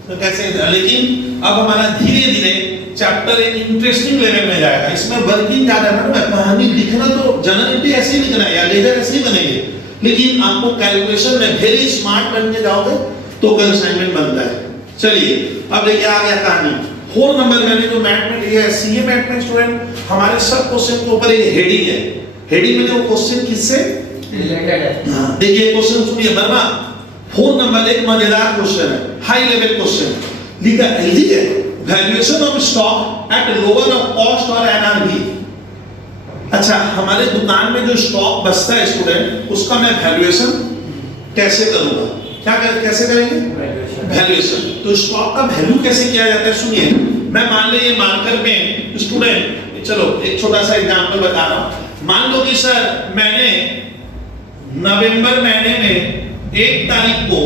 तो कैसे, लेकिन अब हमारा धीरे धीरे चैप्टर एक इंटरेस्टिंग लेवल में जाएगा, इसमें वर्किंग ज्यादा है ना, कहानी लिखना तो जनरली ऐसे ही लिखना है या लेजर ऐसे ही बनेंगे, लेकिन आपको कैलकुलेशन में वेरी स्मार्ट बन के जाओगे तो कंसाइनमेंट बनता है। चलिए अब देखिए आ गया कहानी 4 नंबर, मैंने जो मैथ में लिया है, सीए मैथ में स्टूडेंट हमारे सब क्वेश्चन के ऊपर एक हेडिंग है, हेडिंग में जो क्वेश्चन किससे रिलेटेड है। देखिए क्वेश्चन सुनिए वर्मा, 4 नंबर एक मजेदार क्वेश्चन है, हाई लेवल क्वेश्चन लिखा है, valuation of stock at lower of cost और एनआरवी। अच्छा हमारे दुकान में जो स्टॉक बचता है स्टूडेंट, उसका मैं वैल्यूएशन कैसे करूंगा, क्या कैसे करेंगे वैल्यूएशन, तो स्टॉक का वैल्यू कैसे किया जाता है सुनिए। मैं मान ले ये मार्कर में स्टूडेंट, चलो एक छोटा सा एग्जांपल बता रहा हूं, मान लो कि सर मैंने नवंबर महीने में 1 तारीख को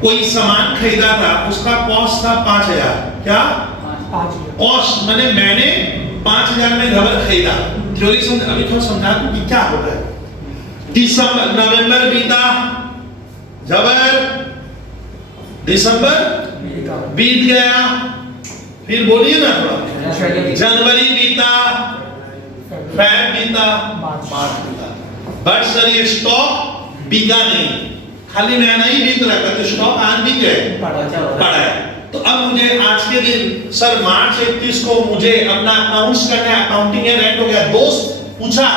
कोई सामान खरीदा था, उसका कॉस्ट था 5,000, क्या कॉस्ट, मैंने 5,000 में घर खरीदा, थ्योरी समझ, अभी थोड़ा समझा दूं कि क्या होता है। दिसंबर, नवंबर बीता, जबर दिसंबर बीत गया, फिर बोलिए ना थोड़ा, जनवरी बीता, फरवरी बीता, मार्च बीता, बट सर ये स्टॉक बिका नहीं, खाली महीना ही बीत रहा है, तो स्टॉक आज भी गए पड़ा है। तो अब मुझे आज के दिन सर मार्च 31 को मुझे अपना अकाउंट्स करना है, अकाउंटिंग एंड हो गया, दोस्त पूछा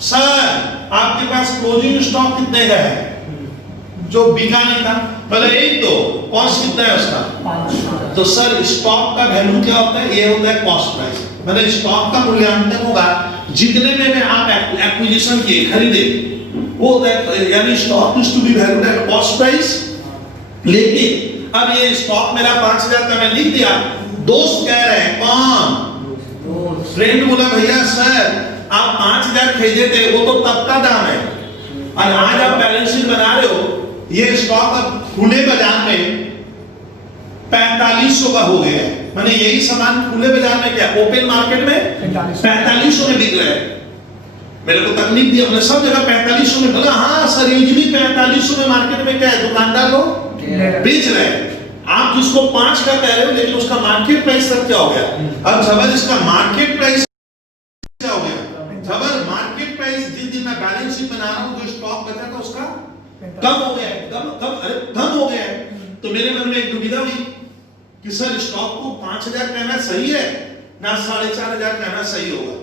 सर आपके पास क्लोजिंग स्टॉक कितने का है जो बिका नहीं था, पहले एक तो कॉस्ट कितना है उसका, 5 तो सर स्टॉक का वैल्यू क्या होता है, ये होता है कॉस्ट प्राइस। मतलब स्टॉक का मूल्यांकन होगा जितने में आप एक्विजिशन किए, खरीदे, वो होता है, यानी stock is to be valued at cost price. लेकिन अब ये स्टॉक मेरा 5000 का मैं लिख दिया, दोस्त कह रहे हैं, कौन फ्रेंड बोला भैया सर आप 5000 खरीदे थे, वो तो तब का दाम है, और आज आप बैलेंस शीट बना रहे हो, ये स्टॉक अब खुले बाजार में 4500 का हो गया है। माने यही सामान खुले बाजार में क्या, ओपन मार्केट में 4500 में बिक रहा है। मेरे को तकलीफ दी, हमने सब जगह 4500 में बोला, हाँ सर ये भी 4500 में मार्केट में क्या है, दुकानदार लोग बेच रहे हैं। आप जिसको 5 का कह रहे हो, लेकिन उसका मार्केट प्राइस सर क्या हो गया, अब जबर इसका मार्केट प्राइस क्या हो गया, जबर मार्केट प्राइस जिस दिन मैं बैलेंस शीट बना रहा हूं, जो स्टॉक बचा था उसका कम हो गया है, कम हो गया है। तो मेरे मन में एक दुविधा हुई कि सर स्टॉक को 5000 कहना सही है ना 4500 कहना सही होगा।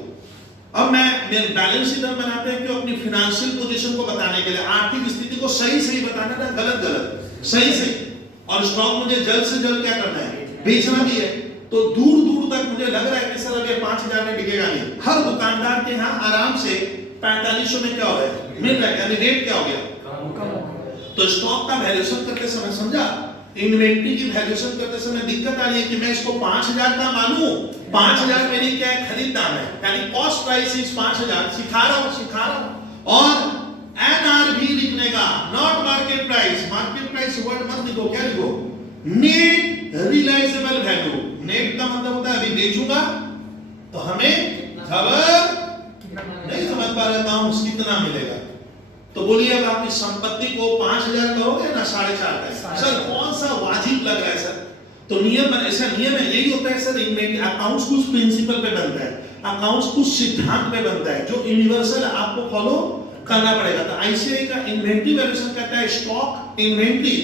अब मैं मेरे बैलेंस शीट बनाते हैं क्यों, अपनी फाइनेंशियल पोजीशन को बताने के लिए, आर्थिक स्थिति को सही सही बताना ना, गलत गलत सही सही, और स्टॉक मुझे जल्द से जल्द क्या करना है, बेचना भी है। तो दूर दूर तक मुझे लग रहा है कि सर अभी 5000 में बिकेगा नहीं, हर दुकानदार के यहाँ आराम से 4500 में क्या हो रहा है, मिल रहा है, यानी रेट क्या हो गया। तो स्टॉक का वैल्यूएशन करते समय समझा, इन्वेंटरी की वैल्यूएशन करते समय दिक्कत आ रही है कि मैं इसको 5000 का मानूं, 5000 मेरी क्या है, खरीद दाम है, यानी कॉस्ट प्राइस इज 5000, सिखा रहा हूं। और एनआरवी लिखने का, नॉट मार्केट प्राइस वर्ड मत लिखो, क्या लिखो, नेट रियलाइजेबल वैल्यू। नेट का मतलब होता है अभी बेचूंगा तो हमें खबर नहीं समझ पा रहा हूं कितना मिलेगा। तो बोलिए अब आपकी संपत्ति को 5000 कहोगे ना 4.5 का, सर कौन सा वाजिब लग रहा है सर। तो नियम ऐसा नियम है, यही होता है सर, अकाउंट्स कुछ प्रिंसिपल पे बनता है, अकाउंट्स कुछ सिद्धांत पे बनता है जो यूनिवर्सल आपको फॉलो करना पड़ेगा। तो आईसीआई का इन्वेंटरी वैल्यूएशन कहता है stock inventory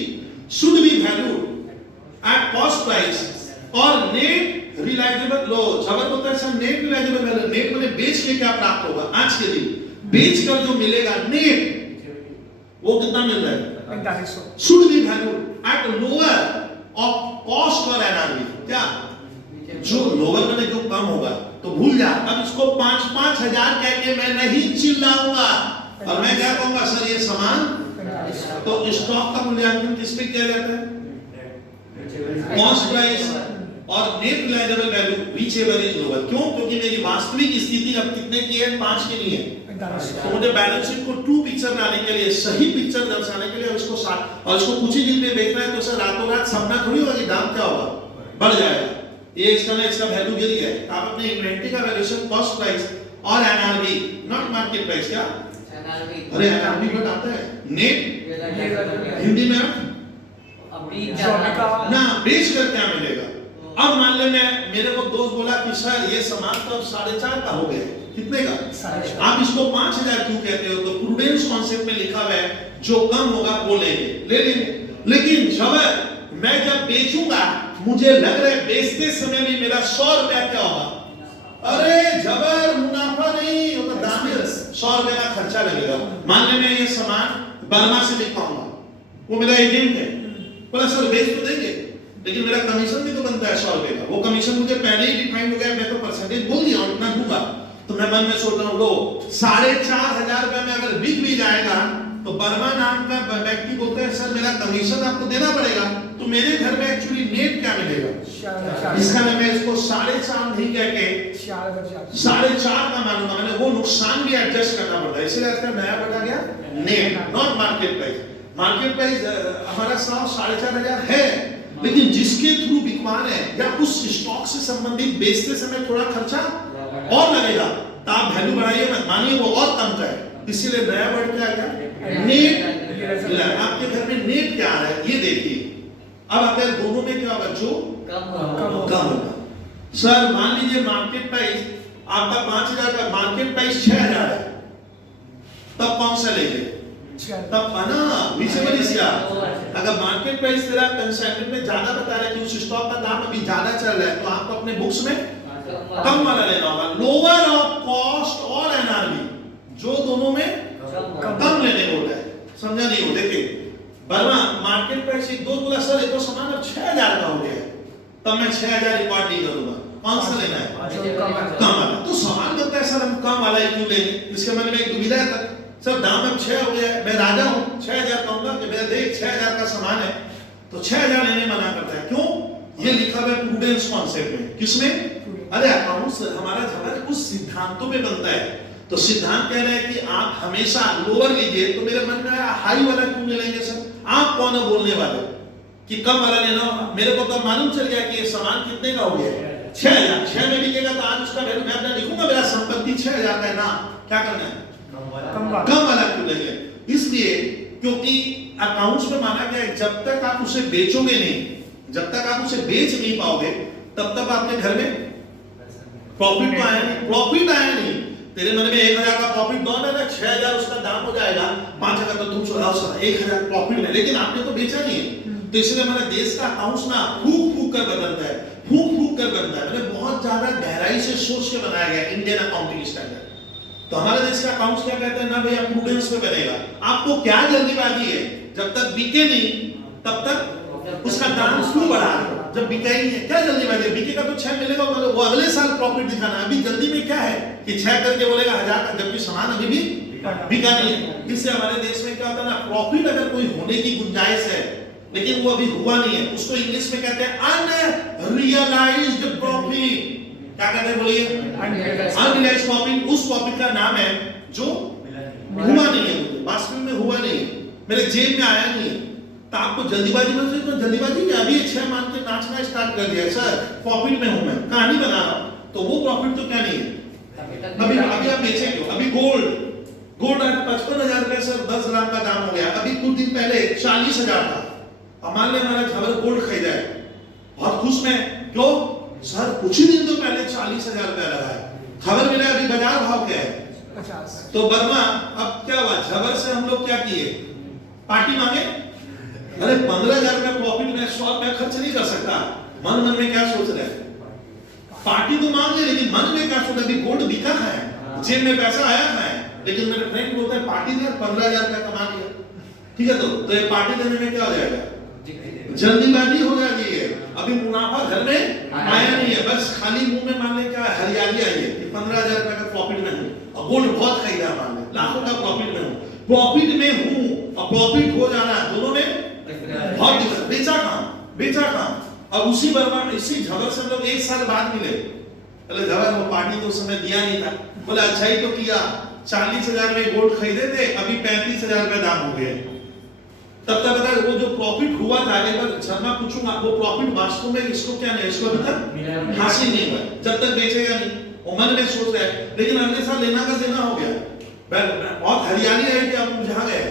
should be valued at cost price और नेट रियलाइजेबल, लो जबर होता है sir, net realisable value, net माने बेच के क्या प्राप्त होगा, आज के दिन बेच कर जो मिलेगा नेट, वो कितना मिल रहा है, 4500 should be valued at lower of cost और एनआरवी। क्या, जो लोअर में जो कम होगा तो भूल जा, अब इसको 5,000 कह के मैं नहीं चिल्लाऊंगा, और मैं क्या कहूंगा सर ये सामान। तो स्टॉक का मूल्यांकन किस पे किया जाता है, कॉस्ट प्राइस और net realisable value, whichever is lower. क्यों, क्योंकि मेरी वास्तविक स्थिति अब कितने की है, 5 की नहीं है। तो मुझे बैलेंस शीट को ट्रू पिक्चर लाने के लिए, सही पिक्चर दर्शाने के लिए उसको और इसको कुछ ही दिन में बेचना है, तो सर रातों रात सपना थोड़ी होगा कि दाम क्या होगा, बढ़ जाएगा। ये इसका वैल्यू गिर गया है। आप अपने इन्वेंटरी का वैल्यूएशन कॉस्ट प्राइस और एनआरवी, नॉट मार्केट प्राइस। क्या, अरे एनआरवी वर्ड आता है, नेट हिंदी में ना, बेच कर क्या मिलेगा। अब मान ले मेरे को दोस्त बोला कि सर ये सामान तो 4.5 का हो गया, कितने का, आप इसको 5000 क्यों कहते हो। तो प्रूडेंस कॉन्सेप्ट में लिखा हुआ है जो कम होगा वो लेंगे, ले लेंगे। लेकिन जब मैं जब बेचूंगा, मुझे लग रहा है बेचते समय भी मेरा 100 रुपया क्या होगा, अरे जबर मुनाफा नहीं, वो तो दाम 100 रुपए का खर्चा लगेगा। मान ले मैं ये सामान बर्मा से लिखवाऊंगा, वो मेरा एजेंट है, बोला सर बेच तो देंगे, लेकिन मेरा कमीशन भी तो बनता है 100 रुपए का। वो कमीशन मुझे पहले ही डिफाइन हो गया, मैं तो परसेंटेज बोल दिया इतना दूंगा। तो मैं मन में सोच रहा हूँ लो 4500 रुपए में अगर बिक भी जाएगा, तो बर्मा नाम का व्यक्ति बोलते हैं सर मेरा कमीशन आपको देना पड़ेगा, तो मेरे घर में एक्चुअली नेट क्या मिलेगा, इसका मैं इसको 4.5 नहीं कह के 4.5 का मानूंगा। मैंने वो नुकसान भी एडजस्ट करना पड़ता है, इसलिए इसका नया वर्ड आ गया net, not market price. Market price हमारा 4,500 है, लेकिन जिसके थ्रू बिकवान है या उस स्टॉक से संबंधित बेचते समय थोड़ा खर्चा और लगेगा, तो आप वैल्यू बढ़ाइए मत, मानिए वो और कम का है, इसीलिए नया वर्ड क्या आएगा, नेट। आपके घर में नेट क्या आ रहा है ये देखिए। अब अगर दोनों में क्या होगा, जो कम होगा। सर मान लीजिए मार्केट प्राइस आपका 5000 का, मार्केट प्राइस 6000 है, तब कौन सा लेंगे, तब ना अगर मार्केट प्राइस तेरा कंसाइनमेंट में ज्यादा बता रहा है कि उस स्टॉक का दाम अभी ज्यादा चल रहा है, तो आपको अपने बुक्स में कम वाला लेना होगा, लोअर ऑफ कॉस्ट और एनआरवी। जो समझा नहीं हो? देखिए वर्मा मार्केट प्राइस एक दो बोला सर ये तो सामान अब 6000 का हो गया है, तब मैं 6000 रिकॉर्ड नहीं करूंगा। कौन सा लेना है? कम वाला। तो सामान लगता है सर हम कम वाला ही क्यों लेंगे? इसके मन में एक दुविधा है सर दाम अब 6 हो गया है, मैं राजा हूँ 6000 कहूंगा कि मेरा देख 6000 का सामान है तो 6000 लेने मना करता है। क्यों? ये लिखा हुआ है प्रूडेंस कॉन्सेप्ट में। किसमें? अरे अकाउंट्स हमारा झगड़ा कुछ सिद्धांतों पे बनता है। तो सिद्धांत कह रहे हैं कि आप हमेशा लोअर लीजिए, तो मेरे मन में आया हाई वाला क्यों ले लेंगे सर? आप कौन है बोलने वाले कि कम वाला लेना? मेरे को तो मालूम चल गया कि ये सामान कितने का हो गया? 6000। 6 में बिकेगा तो आज उसका वैल्यू मैं अपना लिखूंगा मेरा संपत्ति 6000 का है ना, क्या करना है? कम वाला क्यों लेंगे? इसलिए क्योंकि अकाउंट्स में माना गया है जब तक आप उसे बेचोगे नहीं, जब तक आप उसे बेच नहीं पाओगे तब तक आपके घर में प्रॉफिट तो आया नहीं। प्रॉफिट आया नहीं, तेरे मन में 1000 का प्रॉफिट दो ना, 6000 उसका दाम हो जाएगा, 5000 तो तुम चुराओ सर 1000 प्रॉफिट है, लेकिन आपने तो बेचा नहीं है। तो इसलिए हमारे देश का अकाउंट्स ना फूक फूक कर बदलता है, फूक फूक कर बनता है, मतलब बहुत ज्यादा गहराई से सोच के बनाया गया इंडियन अकाउंटिंग स्टैंडर्ड। तो हमारे देश का अकाउंट्स क्या कहते हैं ना भैया प्रूडेंस पे बनेगा। आपको क्या जल्दीबाजी है? जब तक बिके नहीं तब तक उसका दाम क्यों बढ़ा रहे हो? जब बिका ही नहीं है क्या जल्दीबाजी? बिकेगा तो 6 मिलेगा, मतलब वो अगले साल प्रॉफिट दिखाना है। अभी जल्दी में क्या है कि 6 करके बोलेगा 1000 का, जबकि सामान अभी भी बिका नहीं है। इससे हमारे देश में क्या होता है ना, प्रॉफिट अगर कोई होने की गुंजाइश है लेकिन वो अभी हुआ नहीं है, उसको इंग्लिश में कहते हैं अनरियलाइज्ड प्रॉफिट। क्या कहते हैं बोलिए? Unrealised profit. उस प्रॉफिट का नाम है जो हुआ नहीं है, वास्तव में हुआ नहीं है, मेरे जेब में आया नहीं है। तो आपको जल्दीबाजी में तो जल्दीबाजी क्या, अभी 6 मान के नाचना स्टार्ट कर दिया सर प्रॉफिट में हूं मैं, कहानी बना रहा हूं, तो वो प्रॉफिट तो क्या नहीं है। अभी आप बेचेंगे, अभी गोल्ड आज 55,000 रुपए सर 10 ग्राम का दाम हो गया, अभी कुछ दिन पहले 40,000 था। मान ले हमारा खबर गोल्ड खरीदा है, बहुत खुश में, क्यों सर कुछ ही दिन तो पहले 40,000 रुपया लगा है, खबर मिला अभी बाजार भाव क्या है 50। तो वर्मा अब क्या हुआ, झबर से हम लोग क्या किए, पार्टी मांगे। अरे 15,000 रुपया प्रॉफिट में 100 रुपया खर्च नहीं कर सकता। मन में क्या सोच रहे हैं, पार्टी तो मांग ले, लेकिन मन में क्या सोच रहे, अभी गोल्ड बिका है, जेब में पैसा आया है, लेकिन मेरे फ्रेंड बोलते हैं पार्टी दे, 15,000 रुपया कमा लिया, ठीक है। तो ये पार्टी देने में क्या हो जाएगा, जल्दीबाजी हो जाती है। अभी मुनाफा घर में आया नहीं है, बस खाली मुंह में मान ले क्या हरियाली आई है कि 15,000 रुपए का प्रॉफिट में हूं, और गोल्ड बहुत खरीदा मान ले, लाखों का प्रॉफिट में हूं, प्रॉफिट में हूं और प्रॉफिट हो जाना दोनों में बहुत दिक्कत। बेचा कहां। अब उसी वर्मा इसी झबर से हम लोग 1 साल बाद मिले, अरे झबर वो पार्टी तो उस समय दिया नहीं था, बोले अच्छा ही तो किया, 40,000 में गोल्ड खरीदे थे, अभी 35,000 रुपए दाम हो गए। तब तक बता वो जो प्रॉफिट हुआ था, एक बार शर्मा पूछूंगा वो प्रॉफिट वास्तव में इसको क्या नहीं, इसको अभी तक हासिल नहीं हुआ, जब तक बेचेगा नहीं। वो मन में सोच रहा है, लेकिन अगले साल लेना का देना हो गया, बहुत हरियाली आई कि अब जहाँ गए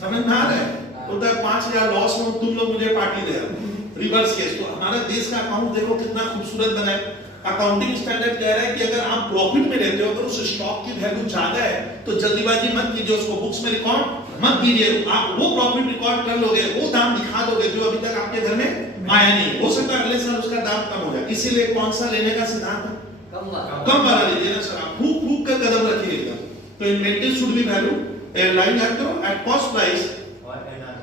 समझ में आ रहा है, तो 5,000 लॉस में तुम लोग मुझे पार्टी दे रहे, रिवर्स केस। तो हमारे देश का अकाउंट देखो कितना खूबसूरत बना है। अकाउंटिंग स्टैंडर्ड कह रहा है कि अगर आप प्रॉफिट में रहते हो, अगर उस स्टॉक की वैल्यू ज्यादा है तो जल्दीबाजी मत कीजिए, उसको बुक्स में रिकॉर्ड मत कीजिए। आप वो प्रॉफिट रिकॉर्ड कर लोगे, वो दाम दिखा दोगे जो अभी तक आपके घर में आया नहीं, हो सकता है अगले साल उसका दाम कम हो जाए। इसीलिए कौन सा लेने का सिद्धांत है, कम वाला लीजिए ना सर, आप फूक फूक कर कदम रखिएगा। तो inventory should B value airline याद करो एट कॉस्ट प्राइस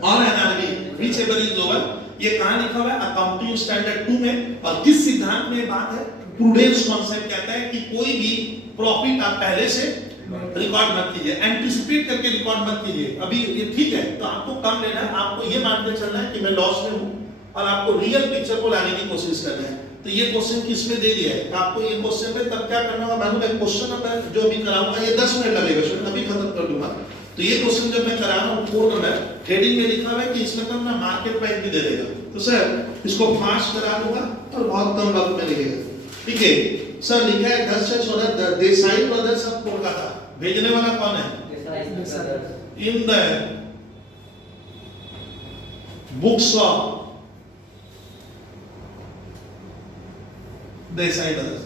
और एनआरवी व्हिचएवर इज लोअर। ये कहां लिखा हुआ है, अकाउंटिंग स्टैंडर्ड 2 में। और किस सिद्धांत में बात है, प्रूडेंस कॉन्सेप्ट कहता है कि कोई भी प्रॉफिट आप पहले से रिकॉर्ड मत कीजिए, एंटिसिपेट करके रिकॉर्ड मत कीजिए। अभी ये ठीक है तो आपको कम लेना है, आपको ये मानते चलना है कि मैं लॉस में हूं, और आपको रियल पिक्चर को लाने की कोशिश करना है। तो ये क्वेश्चन किसमें दे दिया है, आपको ये क्वेश्चन में तब क्या करना होगा, मालूम है क्वेश्चन नंबर जो अभी कराऊंगा ये 10 मिनट लगेगा, शुरू अभी खत्म कर दूंगा। तो ये क्वेश्चन जब मैं करा रहा हूं 4 नंबर हेडिंग में लिखा हुआ है कि इसमें तो ना मार्केट प्राइस भी दे देगा, तो सर इसको फास्ट करा लूंगा और बहुत कम वक्त में लिखेगा, ठीक है। सर लिखा है 10 से 14 देसाई ब्रदर्स ऑफ कोलकाता, भेजने वाला कौन है, in the books of Desai brothers.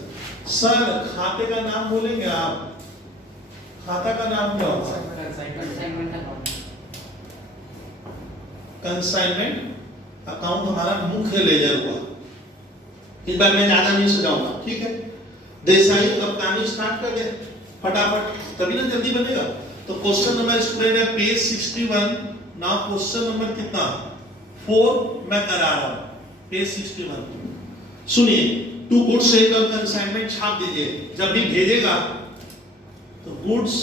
Sir खाते का नाम बोलेंगे आप, खाता का नाम क्या होगा, कंसाइनमेंट अकाउंट हमारा मुख्य लेजर हुआ। इस बार मैं ज्यादा नहीं सजाऊंगा, ठीक है। देसाई अब कहानी स्टार्ट कर दे फटाफट, तभी ना जल्दी बनेगा। तो क्वेश्चन नंबर स्टूडेंट है पेज 61। नाउ क्वेश्चन नंबर कितना 4 मैं करा रहा हूं पेज 61। सुनिए, to goods sold on consignment छाप दीजिए। जब भी भेजेगा तो गुड्स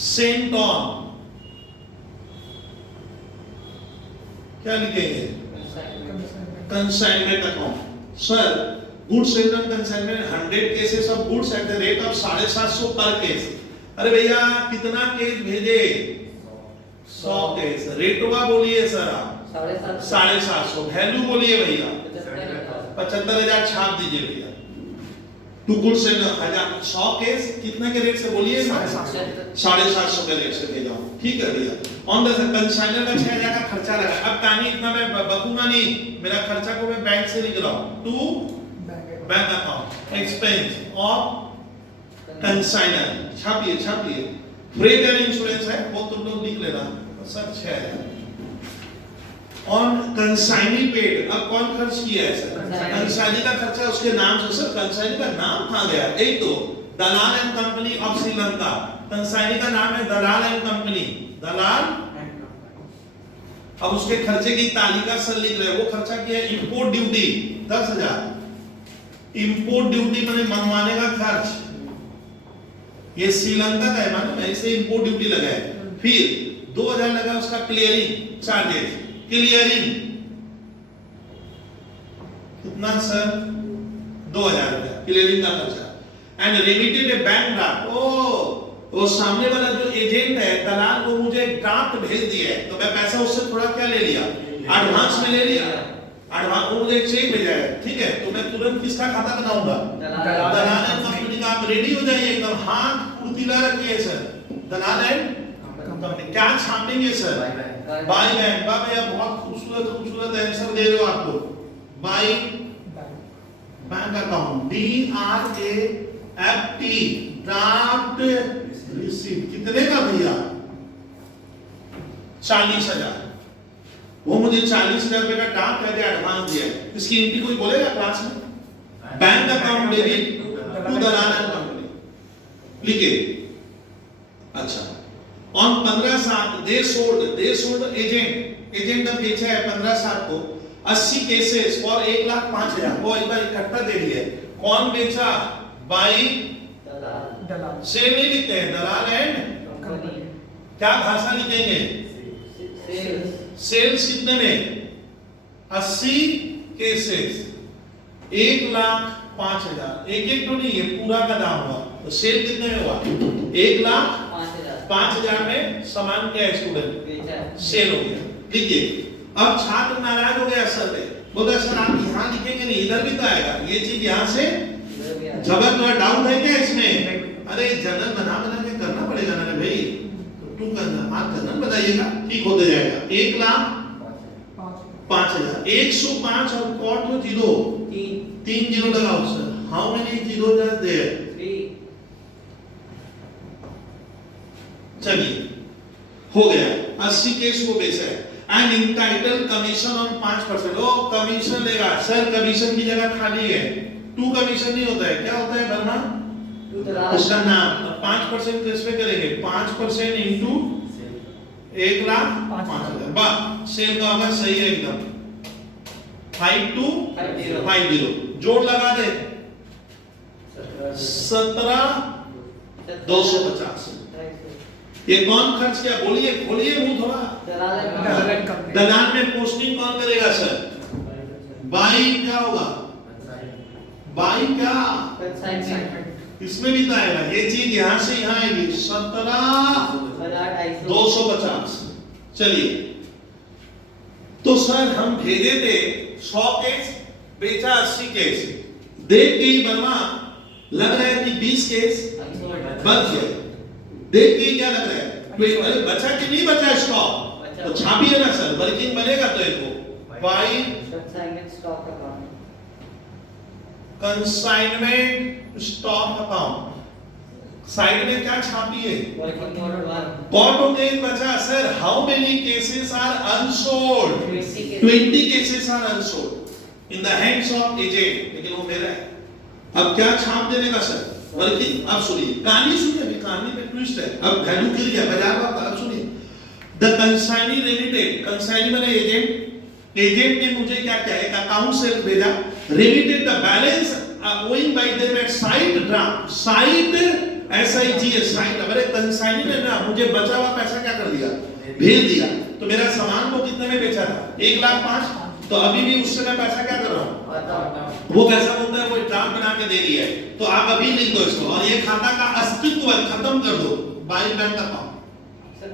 सेंट ऑन क्या लिखेंगे? Consignment account. Sir goods sold on consignment 100 cases of goods at the rate of 750 पर केस। अरे भैया कितना केस भेजे? 100 केस। रेटवा बोलिए सर आप 750। वैल्यू बोलिए भैया 75,000 छाप दीजिए भैया। टू गुड्स सेल्ड 100 केस कितना के रेट से बोलिए? 750 के रेट से भेजा। ठीक है भैया। ऑन द कंसाइनर का 6,000 का खर्चा लगा। अब कहानी इतना मैं बकूंगा नहीं, मेरा खर्चा को मैं बैंक से लिख रहा हूं। To bank account expense of consignor छापिए छापिए। फ्रेट एंड इंश्योरेंस है वो तुम लोग लिख लेना सर 6,000। ऑन कंसाइनी पेड, अब कौन खर्च किया है सर? कंसाइनी का खर्चा उसके नाम से। सर कंसाइनी का नाम कहां गया? एक तो Dalal and company of Sri Lanka. Consignee का नाम है दलाल एंड कंपनी, दलाल। अब उसके खर्चे की तालिका सर लिख रहे हैं। वो खर्चा किया है इंपोर्ट ड्यूटी 10,000। इंपोर्ट ड्यूटी माने मंगवाने का खर्च, ये श्रीलंका का है मालूम है, इसे इंपोर्ट ड्यूटी लगा है। फिर 2,000 लगा उसका क्लियरिंग चार्जेस। क्लियरिंग कितना सर? 2,000 रुपया क्लियरिंग का खर्चा। And remitted A bank draft. वो सामने वाला जो एजेंट है दलाल, वो मुझे ड्राफ्ट भेज दिया है तो मैं पैसा उससे थोड़ा क्या ले लिया? एडवांस में ले लिया। एडवांस वो मुझे चेक भेजा है, ठीक है, तो मैं तुरंत किसका खाता बनाऊंगा? दलाल एंड कंपनी का। आप रेडी हो जाइए एकदम, हाथ फुर्तीला रखिए सर। दलाल एंड कंपनी क्या छापेंगे सर? By bank. बा भैया बहुत खूबसूरत आंसर दे रहे हो आप लोग। By bank account DRAFT draft receive. कितने का भैया? 40,000। वो मुझे 40,000 रुपए का ड्राफ्ट करके एडवांस दिया है। इसकी एंट्री कोई बोलेगा क्लास में? बैंक अकाउंट डेबिट टू दलाल एंड कंपनी लिखिए। अच्छा, ऑन 15/7 दे सोल्ड एजेंट ने बेचा है 15/7 को 80 केसेस फॉर 1,05,000। वो एक बार इकट्ठा दे दिया है। कौन बेचा? By Dalal. सेल नहीं लिखते हैं, दलाल एंड क्या भाषा लिखेंगे? सेल्स कितने में? 80 केसेस 1,05,000। एक तो नहीं, ये पूरा का दाम हुआ। तो सेल कितने में हुआ? 1,05,000 में सामान क्या है स्टूडेंट? सेल हो गया। लिखिए। अब छात्र नाराज हो गया सर से, बोलता सर आप यहाँ लिखेंगे नहीं, इधर भी तो आएगा। ये चीज यहाँ से जबर थोड़ा डाउट है क्या इसमें? अरे जनरल बना के करना पड़ेगा ना भाई, तो तुम करना आप जनरल बताइएगा, ठीक होते जाएगा। 1,05,000 105 और कॉट हो 0 3 जीरो लगाओ sir. How many zero are there? चलिए हो गया। 80 केस वो बेचा है। And entitled commission on 5%। ओ कमीशन लेगा सर, कमीशन की जगह खाली है। 2 कमीशन नहीं होता है, क्या होता है वर्मा? उसका नाम। 5% किस पे करेंगे? 5% इंटू 1,05,000। वाह, सेल का होगा सही है एकदम। 5250 जोड़ लगा दे 17,250। ये कौन खर्च किया? बोलिए खोलिए मुंह थोड़ा। दलाल में पोस्टिंग कौन करेगा सर? बाई क्या होगा? बाई क्या? इसमें भी तो आएगा ये चीज, यहां से यहां आएगी 17,250। चलिए तो सर हम भेजे थे 100 केस, बेचा 80 केस। देख के ही वर्मा लग रहा है कि 20 केस बच गए। देख के क्या लग रहा है? अरे बचा कि नहीं बचा स्टॉक? तो छापिए ना सर, वर्किंग बनेगा तो एक by consignment stock account. Side में क्या छापिए? कॉट हो गई बचा sir. How many cases are unsold? 20 cases are unsold in the hands of agent. लेकिन वो मेरा है। अब क्या छाप देने का सर? वर्किंग। अब सुनिए कहानी, सुनिए अभी कहानी में ट्विस्ट है, अब वैल्यू गिर गया बाजार का। अब सुनिए, द कंसाइनी रेमिटेड, कंसाइनी माने एजेंट, एजेंट ने मुझे क्या किया, एक अकाउंट से भेजा, remitted the balance owing bye them at side draft, side SIGS side. अरे कंसाइनी ने ना मुझे बचा हुआ पैसा क्या कर दिया, भेज दिया। तो मेरा सामान को कितने में बेचा था, 1,05,000, तो अभी भी उससे मैं पैसा क्या कर रहा हूँ, वो पैसा बोलता है वो ड्राफ्ट बना के दे रही है, तो आप अभी लिख दो इसको, और ये खाता का अस्तित्व खत्म कर दो, बाय बैंक अकाउंट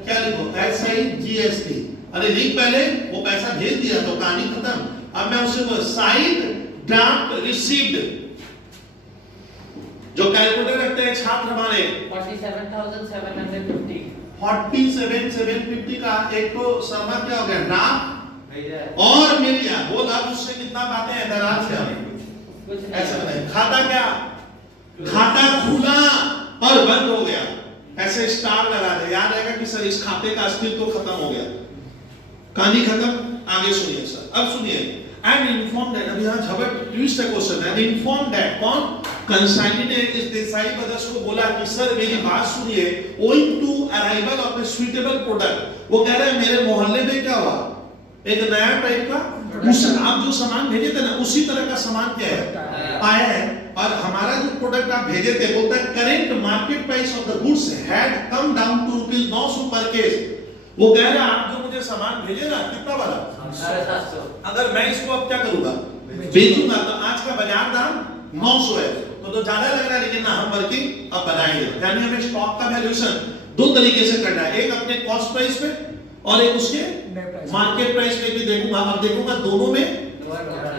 क्या लिखो, SIGST। अरे लिख पहले, वो पैसा भेज दिया तो कहानी खत्म। अब मैं उसे वो साइड ड्राफ्ट रिसीव्ड, जो कैलकुलेटर रखते हैं छात्र हमारे, 47,750 47,750 का एक तो शर्मा क्या हो गया ड्राफ्ट भेजा है। और मिल गया। बोल अब उससे कितना पाते हैं दलाल से हम, कुछ ऐसा नहीं। खाता क्या, खाता खुला और बंद हो गया, ऐसे स्टार लगा दे, याद आएगा कि सर इस खाते का अस्तित्व खत्म हो गया, कहानी खत्म। आगे सुनिए सर, अब सुनिए, एंड इन्फॉर्म दैट, अभी यहाँ झपट ट्विस्ट है क्वेश्चन, एंड इन्फॉर्म दैट, कौन, कंसाइनी ने इस देसाई ब्रदर्स को बोला कि सर मेरी बात सुनिए, owing to arrival of a suitable product, वो कह रहे हैं मेरे मोहल्ले में क्या हुआ, एक नया टाइप का, उस आप जो सामान भेजे थे ना उसी तरह का सामान क्या है आया है, और हमारा जो प्रोडक्ट आप भेजे थे, बोलता है current market price of the goods had come down to ₹900 per case. वो कह रहा है आप जो मुझे सामान भेजे ना, कितना वाला, 750। अगर मैं इसको अब क्या करूंगा, बेचूंगा, तो आज का बाजार दाम 900 है, तो ज्यादा लग रहा है, लेकिन ना हम वर्किंग अब बनाएंगे। यानी हमें स्टॉक का वैल्यूएशन दो तरीके से करना है, एक अपने कॉस्ट प्राइस पे और एक उसके मार्केट प्राइस पे भी देखूंगा। अब देखूंगा दोनों में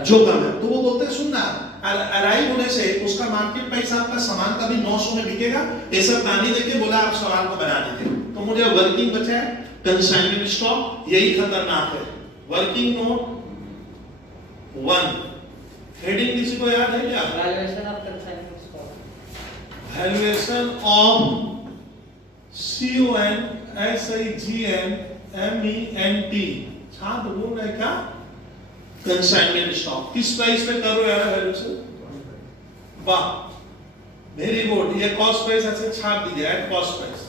जो कम है, तो वो बोलते हैं सुनना, अराइव होने से उसका मार्केट प्राइस आपका सामान का भी 900 में बिकेगा। ये सब कहानी देके बोला आप सवाल को बना दीजिए, तो मुझे वर्किंग बचा है, कंसाइनमेंट स्टॉक, यही खतरनाक है। वर्किंग नोट 1, हेडिंग किसी को याद है क्या, valuation of consignment stock, valuation of CONSIGNMENT, छात्र बोल रहे क्या, कंसाइनमेंट स्टॉक किस प्राइस पे करो यार वैल्यूएशन, वाह वेरी गुड, ये कॉस्ट प्राइस ऐसे छाप दीजिए, एट कॉस्ट प्राइस,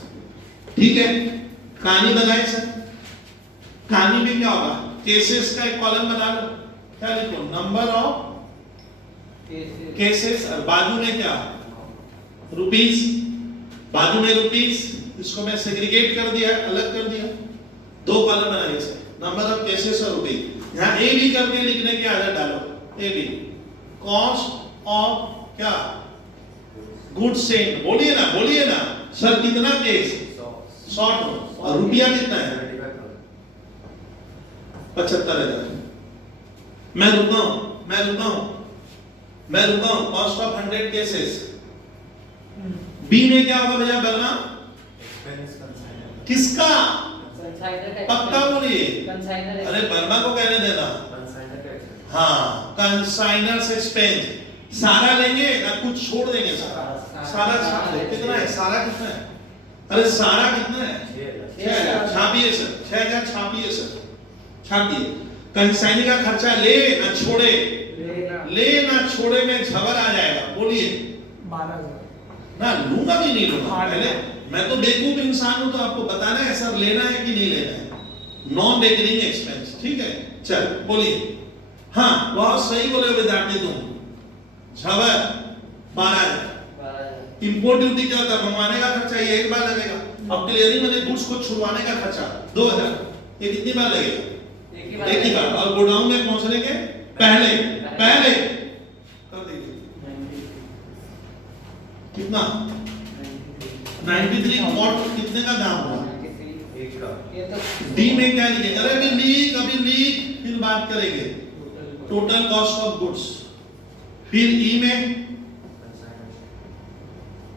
ठीक है। कहानी बताइए सर, कहानी में क्या होगा, केसेस का एक कॉलम बना लो, क्या लिखो, नंबर ऑफ केसेस, और बाजू में क्या, रुपीस, बाजू में रुपीस, इसको मैं सेग्रीगेट कर दिया, अलग कर दिया, दो कॉलम बनाइए सर, नंबर ऑफ केसेस और रुपीस। यहाँ ए बी करके लिखने की आदत डालो, ए बी, कॉस्ट ऑफ क्या, गुड सेंट, बोलिए ना सर, कितना केस, 100, और रुपया कितना है, 75,000। मैं रुका हूं, कॉस्ट ऑफ 100 केसेस। बी में क्या होगा भैया बलना, किसका, पक्का बोलिए, कंसाइनर, अरे वर्मा को कहने देना, हाँ कंसाइनर्स एक्सपेंस, सारा लेंगे ना कुछ छोड़ देंगे, सारा छाप दे, कितना है सारा, कितना है, अरे सारा कितना है, 6,000, छापिए सर, 6,000 छापिए सर, छापिए। कंसाइनी का खर्चा ले ना छोड़े में झबर आ जाएगा, बोलिए 12,000 ना, लूंगा भी नहीं लूंगा, पहले मैं तो बेवकूफ इंसान हूं, तो आपको बताना है सर लेना है कि नहीं लेना है, नॉन रेकरिंग एक्सपेंस, ठीक है। चल बोलिए, हाँ बहुत सही बोले विद्यार्थी तुम, झबर 12,000। इंपोर्ट ड्यूटी क्या होता है, मंगवाने का खर्चा ये एक बार लगेगा, अब क्लियरिंग में गुड्स को छुड़वाने का खर्चा 2,000, ये कितनी बार लगेगा, एक ही बार, और गोडाउन में पहुंचने के पहले कर दीजिए, कितना 93 कॉट, कितने का दाम हुआ, डी में क्या लिखेंगे, अरे अभी लीक फिर बात करेंगे, टोटल कॉस्ट ऑफ गुड्स, फिर ई में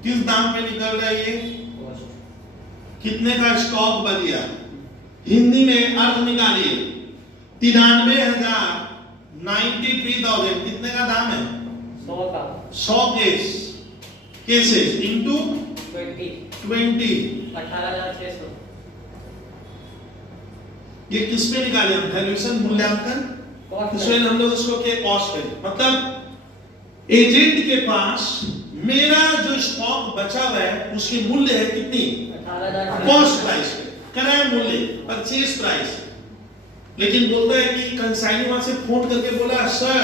किस दाम पे निकल रहा है ये, कितने का स्टॉक बच गया, हिंदी में अर्थ निकालिए, 93,000, 93,000 कितने का दाम है, 100 का, 100 केसेस इनटू 20, 18,600, ये किस पे निकाले हम, वैल्यूएशन मूल्यांकन, इसमें हम लोग उसको के कॉस्ट पे, मतलब एजेंट के पास मेरा जो स्टॉक बचा हुआ है उसकी मूल्य है कितनी? 18,000 कॉस्ट प्राइस क्रय मूल्य, परचेज प्राइस। लेकिन बोलता है कि कंसाइनी वहां से फोन करके बोला सर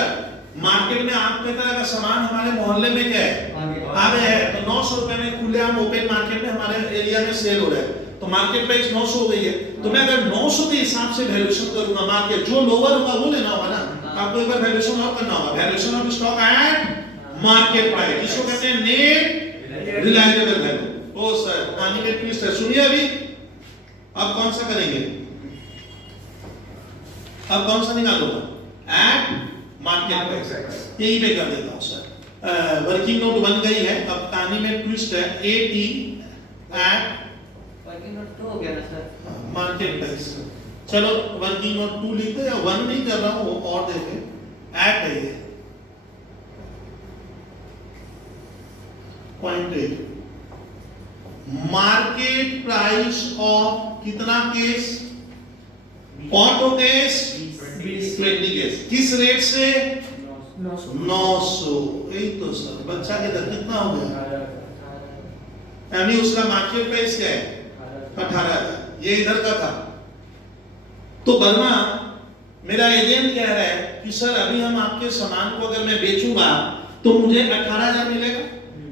मार्केट में आपके तरह का सामान हमारे मोहल्ले में क्या है आ गया है, तो 900 रुपए में खुलेआम ओपन मार्केट में हमारे एरिया में सेल हो रहा है, तो मार्केट प्राइस 900 हो गई है, तो मैं अगर 900 के हिसाब से वैल्यूएशन करूंगा मार्केट जो लोअर होगा वो लेना होगा ना, आपको एक बार वैल्यूएशन और करना होगा, valuation of stock at market price, जिसको कहते हैं नेट रिलायबल वैल्यू। ओ सर कहानी में ट्विस्ट है, सुनिए अभी। अब कौन सा करेंगे? अब कौन सा निकालूंगा? एट मार्केट प्राइस, यही पे कर देता हूं सर। वर्किंग नोट बन गई है, अब कहानी में ट्विस्ट है, एटी एट वर्किंग नोट 2 हो गया ना सर? Market price. चलो वर्किंग नोट 2 लिख दो, या 1 नहीं कर रहा हूं वो और देखे, एट है ये .8 मार्केट प्राइस ऑफ कितना केस? ऑटो केस 20 केस, किस रेट से? 900। यही तो सर बच्चा के दर कितना हो गया, यानी उसका मार्केट प्राइस क्या है? 18,000। ये इधर का था। तो वर्मा मेरा एजेंट कह रहा है कि सर अभी हम आपके सामान को अगर मैं बेचूंगा तो मुझे 18,000 मिलेगा,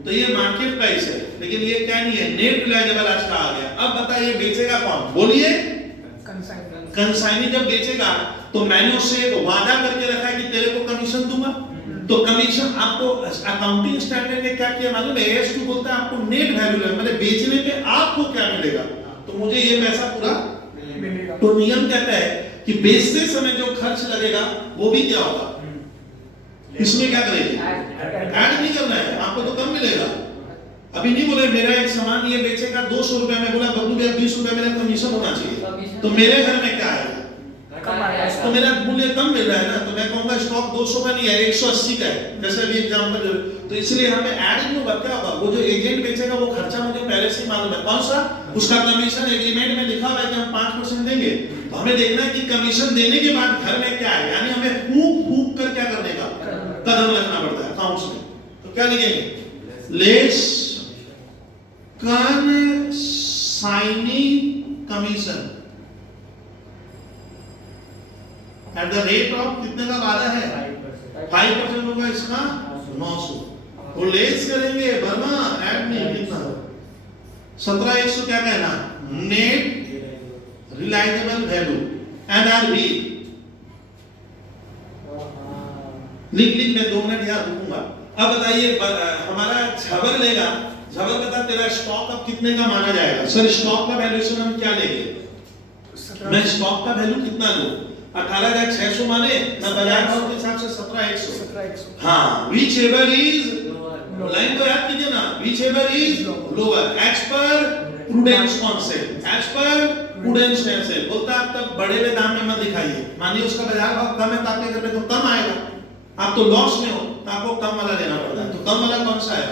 तो ये मार्केट प्राइस है, लेकिन ये क्या नहीं है, नेट रिलायबल आज का आ गया। अब बताइए बेचेगा कौन? बोलिए। कंसाइनी जब बेचेगा तो मैंने उससे एक वादा करके रखा है कि तेरे को कमीशन दूंगा, तो कमीशन आपको अकाउंटिंग स्टैंडर्ड ने क्या किया मालूम है? AS2 बोलता है आपको नेट वैल्यू है, मतलब बेचने पे आपको क्या मिलेगा, तो मुझे ये पैसा पूरा मिलेगा। तो नियम कहता है कि बेचते समय जो खर्च लगेगा वो भी क्या होगा, इसमें क्या करेंगे? ऐड नहीं करना है, आपको तो कम मिलेगा। अभी नहीं बोले मेरा एक सामान ये बेचेगा 200 रुपए में, बोला बबलू भैया 20 रुपए मेरा कमीशन होना चाहिए, तो मेरे घर में क्या आएगा? तो मेरा मूल्य कम मिल रहा है ना, तो मैं कहूंगा स्टॉक 200 का नहीं है 180 का है, जैसे अभी एग्जांपल। तो इसलिए हमें ऐड नहीं होगा, क्या होगा? वो जो एजेंट बेचेगा वो खर्चा मुझे पहले से ही मालूम है, कौन सा? उसका कमीशन एग्रीमेंट में लिखा हुआ है कि हम 5% देंगे, तो हमें देखना है कि कमीशन देने के बाद घर में क्या है, यानी हमें फूक फूक कर क्या करने का कदम रखना पड़ता है अकाउंट्स में। तो क्या लिखेंगे? Less consignee commission at the rate of कितने का वादा है? 5% होगा इसका 900, वो लेस करेंगे वर्मा ऐड नहीं कितना 17,100 क्या कहना? Net reliable value NRV। लिख मैं 2 मिनट यहाँ रुकूंगा। अब बताइए हमारा झबर लेगा, झबर बता तेरा स्टॉक अब कितने का माना जाएगा? सर स्टॉक का वैल्यूएशन हम क्या लेंगे? मैं स्टॉक का वैल्यू कितना लूं? 18,600 माने ना, बाजार भाव के हिसाब से 17,100। हाँ, which ever is लाइन तो याद कीजिए ना, which ever is lower as per prudence concept, as per prudence concept। बोलता है तब बड़े में दाम में मत दिखाइए, मानिए उसका बाजार भाव कम है तो आपके घर में तो कम आएगा, आप तो लॉस में हो तो आपको कम वाला लेना पड़ता है, तो कम वाला कौन सा है?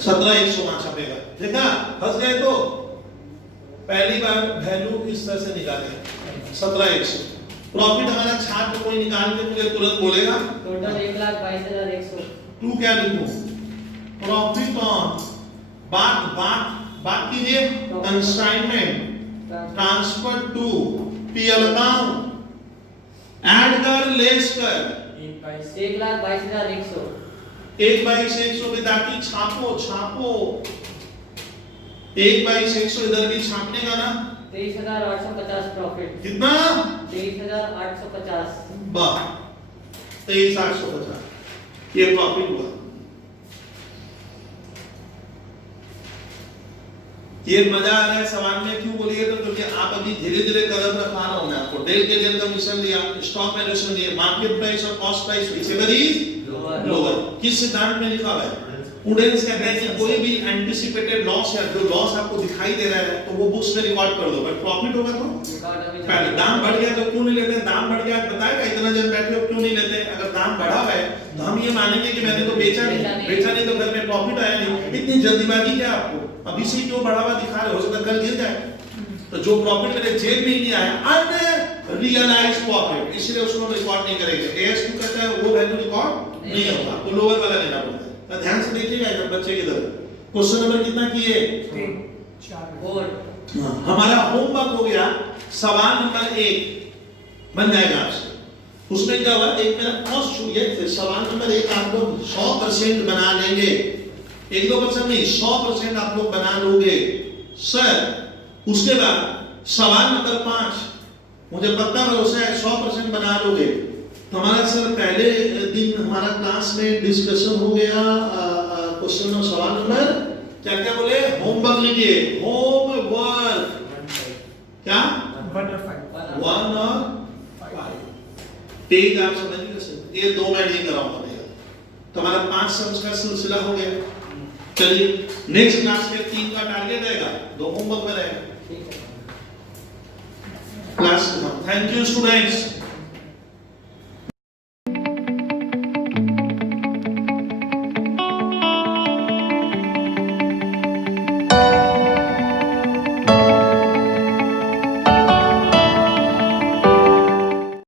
17,100 वहां छपेगा। देखा फंस गए तो पहली बार वैल्यू इस तरह से निकाले 17,100। प्रॉफिट हमारा छात्र कोई निकाल के मुझे तुरंत बोलेगा। टोटल 1,22,100। तू क्या लिखूं? प्रॉफिट ऑन बात कीजिए consignment transfer to PL account add कर लेस कर 1,22,100। 1/100 विद्यार्थी छापो 1/100 इधर भी छापने का ना। 23,850 प्रॉफिट। कितना? 23,850। वाह 23,850 ये प्रॉफिट हुआ। ये मजा आ रहा है सवाल में, क्यों बोलिए तो क्योंकि आप अभी धीरे धीरे कदम रखा रहा हूं मैं आपको। डेल के डेल कमीशन लिया, स्टॉक वैल्यूएशन लिया, मार्केट प्राइस और cost price whichever is lower. किस सिद्धांत में लिखा हुआ है? प्रूडेंस कहता है कि कोई भी एंटिसिपेटेड लॉस या जो लॉस आपको दिखाई दे रहा है तो वो बुक्स में रिकॉर्ड कर दो, बट प्रॉफिट होगा तो पहले दाम बढ़ गया तो क्यों नहीं लेते? दाम बढ़ गया बताएगा इतना जन बैठे हो क्यों नहीं लेते? अगर दाम बढ़ा हुआ है तो हम ये मानेंगे कि मैंने तो बेचा नहीं तो घर में प्रॉफिट आया नहीं। इतनी जल्दीबाजी क्या आपको? अभी से क्यों बढ़ावा दिखा रहे हो? सकता कल गिर जाए। तो जो प्रॉफिट मेरे जेब में ही नहीं आया अनरियलाइज्ड प्रॉफिट, इसलिए उसको हम रिकॉर्ड नहीं करेंगे। AS2 कहता है वो वैल्यू रिकॉर्ड नहीं होगा, तो लोअर वाला लेना पड़ता है। ध्यान से देखिएगा जब बच्चे की तरफ। क्वेश्चन नंबर कितना किए? 3 4 4 हाँ, हमारा होमवर्क हो गया सवाल नंबर 1 बन जाएगा आपसे। उसमें क्या हुआ, एक मेरा कॉस्ट छूट गया, फिर सवाल नंबर 1 आप लोग 100% बना लेंगे, 1-2% नहीं 100% आप लोग बना लोगे सर। उसके बाद सवाल नंबर 5 मुझे पक्का भरोसा है 100% बना लोगे। तो हमारा सर पहले दिन हमारा क्लास में डिस्कशन हो गया क्वेश्चन और सवाल नंबर क्या क्या बोले, होमवर्क लिखिए, होमवर्क क्या 1 और 5 1 और 5 ठीक है, आप समझिए सर, ये 2 मैं नहीं कराऊंगा भैया। तो हमारा 5 सम्स का सिलसिला हो गया। चलिए नेक्स्ट क्लास में 3 का टारगेट रहेगा, 2 होमवर्क में रहेगा ठीक है क्लास। Thank you students.